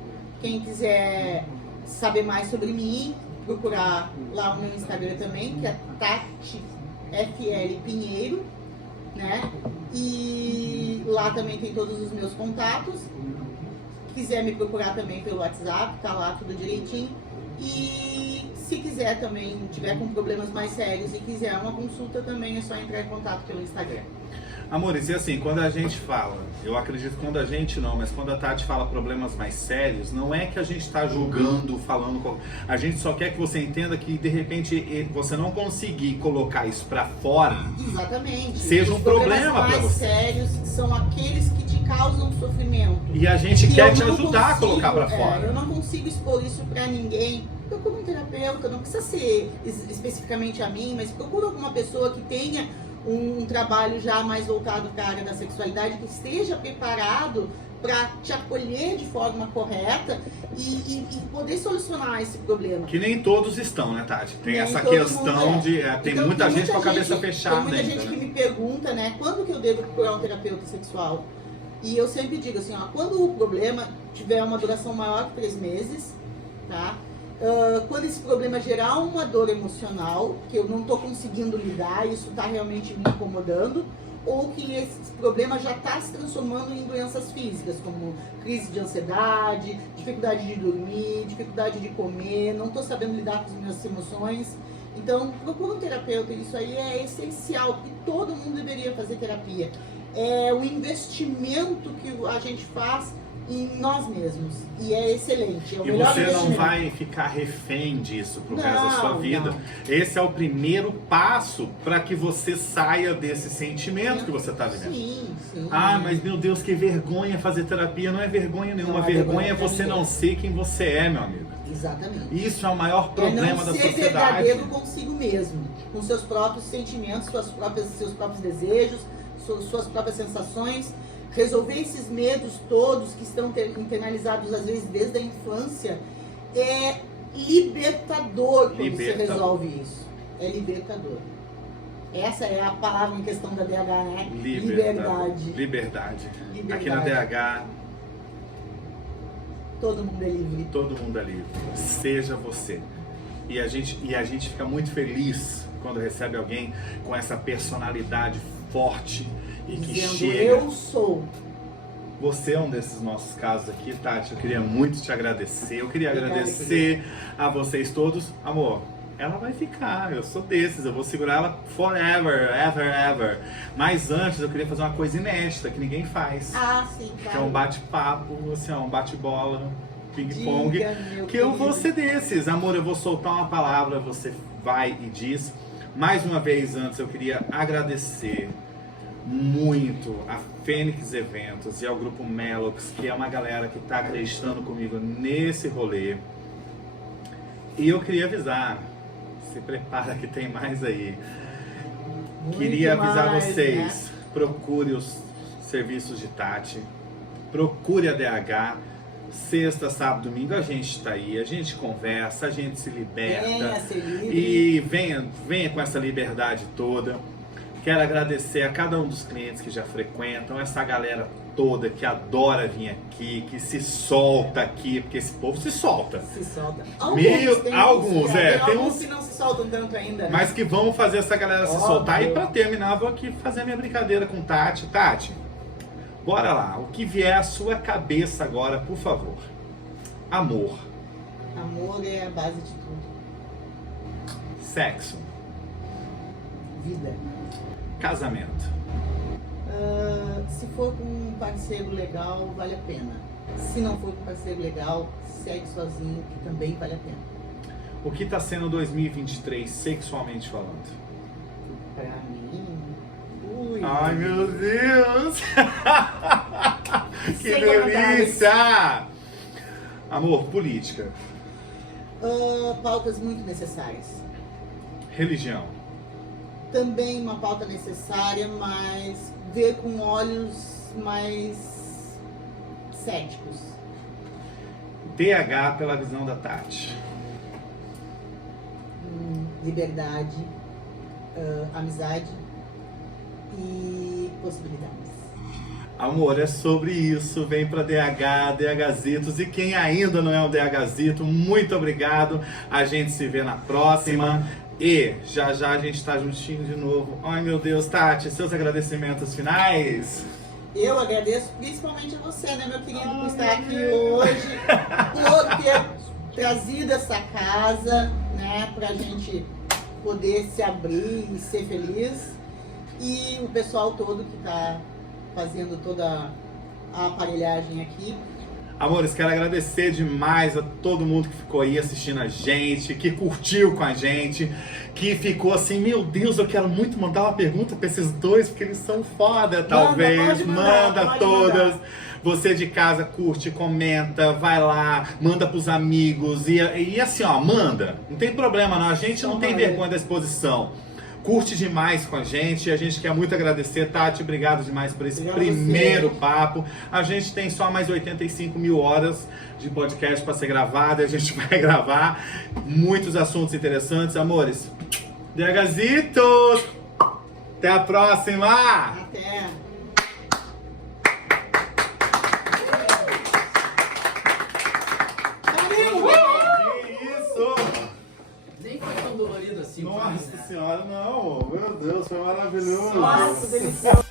Quem quiser saber mais sobre mim, procurar lá no meu Instagram também, que é Tati FL Pinheiro, né? E lá também tem todos os meus contatos. Quiser me procurar também pelo WhatsApp, tá lá tudo direitinho. E se quiser também, tiver com problemas mais sérios e quiser uma consulta também, é só entrar em contato pelo Instagram. Amores, e assim, quando a gente fala, eu acredito que quando a gente não, mas quando a Tati fala problemas mais sérios, não é que a gente está julgando, falando, a gente só quer que você entenda que de repente você não conseguir colocar isso pra fora, exatamente, seja um problema pra você. Os problemas mais sérios são aqueles que te causam sofrimento. E a gente quer te ajudar a colocar pra fora. Eu não consigo expor isso pra ninguém. Procura um terapeuta, não precisa ser especificamente a mim, mas procura alguma pessoa que tenha um trabalho já mais voltado para a área da sexualidade, que esteja preparado para te acolher de forma correta e poder solucionar esse problema. Que nem todos estão, né, Tati? Tem essa todo questão de... tem então, muita gente com a cabeça fechada. Tem muita gente que me pergunta, né, quando que eu devo procurar um terapeuta sexual? E eu sempre digo assim, quando o problema tiver uma duração maior que 3 meses, tá? Quando esse problema gerar uma dor emocional, que eu não estou conseguindo lidar, isso está realmente me incomodando, ou que esse problema já está se transformando em doenças físicas, como crise de ansiedade, dificuldade de dormir, dificuldade de comer, não estou sabendo lidar com as minhas emoções. Então, procura um terapeuta, isso aí é essencial, porque todo mundo deveria fazer terapia. É o investimento que a gente faz em nós mesmos, e é excelente, é o melhor investimento. E você não vai ficar refém disso pro resto da sua vida. Não. Esse é o primeiro passo para que você saia desse sentimento que você está vivendo. Sim. Mas meu Deus, que vergonha fazer terapia. Não é vergonha nenhuma, vergonha é você não ser quem você é, meu amigo. Exatamente. Isso é o maior problema da sociedade. Ser verdadeiro consigo mesmo, com seus próprios sentimentos, seus próprios desejos, suas próprias sensações. Resolver esses medos todos que estão internalizados às vezes desde a infância é libertador quando você resolve isso. É libertador. Essa é a palavra em questão da DH, né? Liberdade. Aqui na DH todo mundo é livre. Todo mundo é livre. Seja você. E a gente fica muito feliz quando recebe alguém com essa personalidade forte e que chega. Eu sou. Você é um desses nossos casos aqui, Tati. Eu queria muito te agradecer. Eu queria agradecer a vocês todos. Amor, ela vai ficar. Eu sou desses. Eu vou segurar ela forever, ever. Mas antes eu queria fazer uma coisa inédita que ninguém faz. Sim, claro. Que é um bate-papo, assim, um bate-bola, ping-pong. Que eu vou ser desses. Amor, eu vou soltar uma palavra, você vai e diz. Mais uma vez, antes, eu queria agradecer muito a Fênix Eventos e ao Grupo Melox, que é uma galera que está acreditando comigo nesse rolê. E eu queria avisar, se prepara que tem mais aí. Muito Queria avisar mais, vocês, né? procure os serviços de Tati, procure a DH. Sexta, sábado, domingo a gente tá aí, a gente conversa, a gente se liberta. Venha ser livre. E venha com essa liberdade toda. Quero agradecer a cada um dos clientes que já frequentam, essa galera toda que adora vir aqui, que se solta aqui, porque esse povo se solta. Se solta. Tem alguns alguns que não se soltam tanto ainda, né? Mas que vamos fazer essa galera se Óbvio. soltar. E pra terminar, vou aqui fazer a minha brincadeira com Tati. Tati, bora lá. O que vier à sua cabeça agora, por favor. Amor. Amor é a base de tudo. Sexo. Vida. Casamento. Se for com um parceiro legal, vale a pena. Se não for com um parceiro legal, segue sozinho, que também vale a pena. O que tá sendo 2023, sexualmente falando? Pra mim... Ui. Ai, meu Deus! Que Sem comentários. delícia! Amor, política. Pautas muito necessárias. Religião. Também uma pauta necessária, mas ver com olhos mais céticos. DH pela visão da Tati. Liberdade, amizade e possibilidades. Amor, é sobre isso. Vem pra DH, DHzitos. E quem ainda não é um DHzito, muito obrigado. A gente se vê na próxima. E já a gente tá juntinho de novo. Ai, meu Deus, Tati, seus agradecimentos finais. Eu agradeço principalmente a você, né, meu querido, por estar aqui hoje, por ter trazido essa casa, né, pra gente poder se abrir e ser feliz. E o pessoal todo que tá fazendo toda a aparelhagem aqui. Amores, quero agradecer demais a todo mundo que ficou aí assistindo a gente, que curtiu com a gente, que ficou assim, meu Deus, eu quero muito mandar uma pergunta pra esses dois, porque eles são foda, talvez. Pode mandar, pode todas. mandar. Você de casa curte, comenta, vai lá, manda pros amigos e assim, ó, manda. Não tem problema não, a gente não tem vergonha da exposição. Curte demais com a gente quer muito agradecer, Tati, obrigado demais por esse Obrigado primeiro você. papo. A gente tem só mais 85 mil horas de podcast para ser gravado e a gente vai gravar muitos assuntos interessantes, amores. DHzitos! Até a próxima! Até. Que isso! Nem foi tão dolorido assim. Nossa senhora, não! Meu Deus, foi maravilhoso! Nossa, delicioso.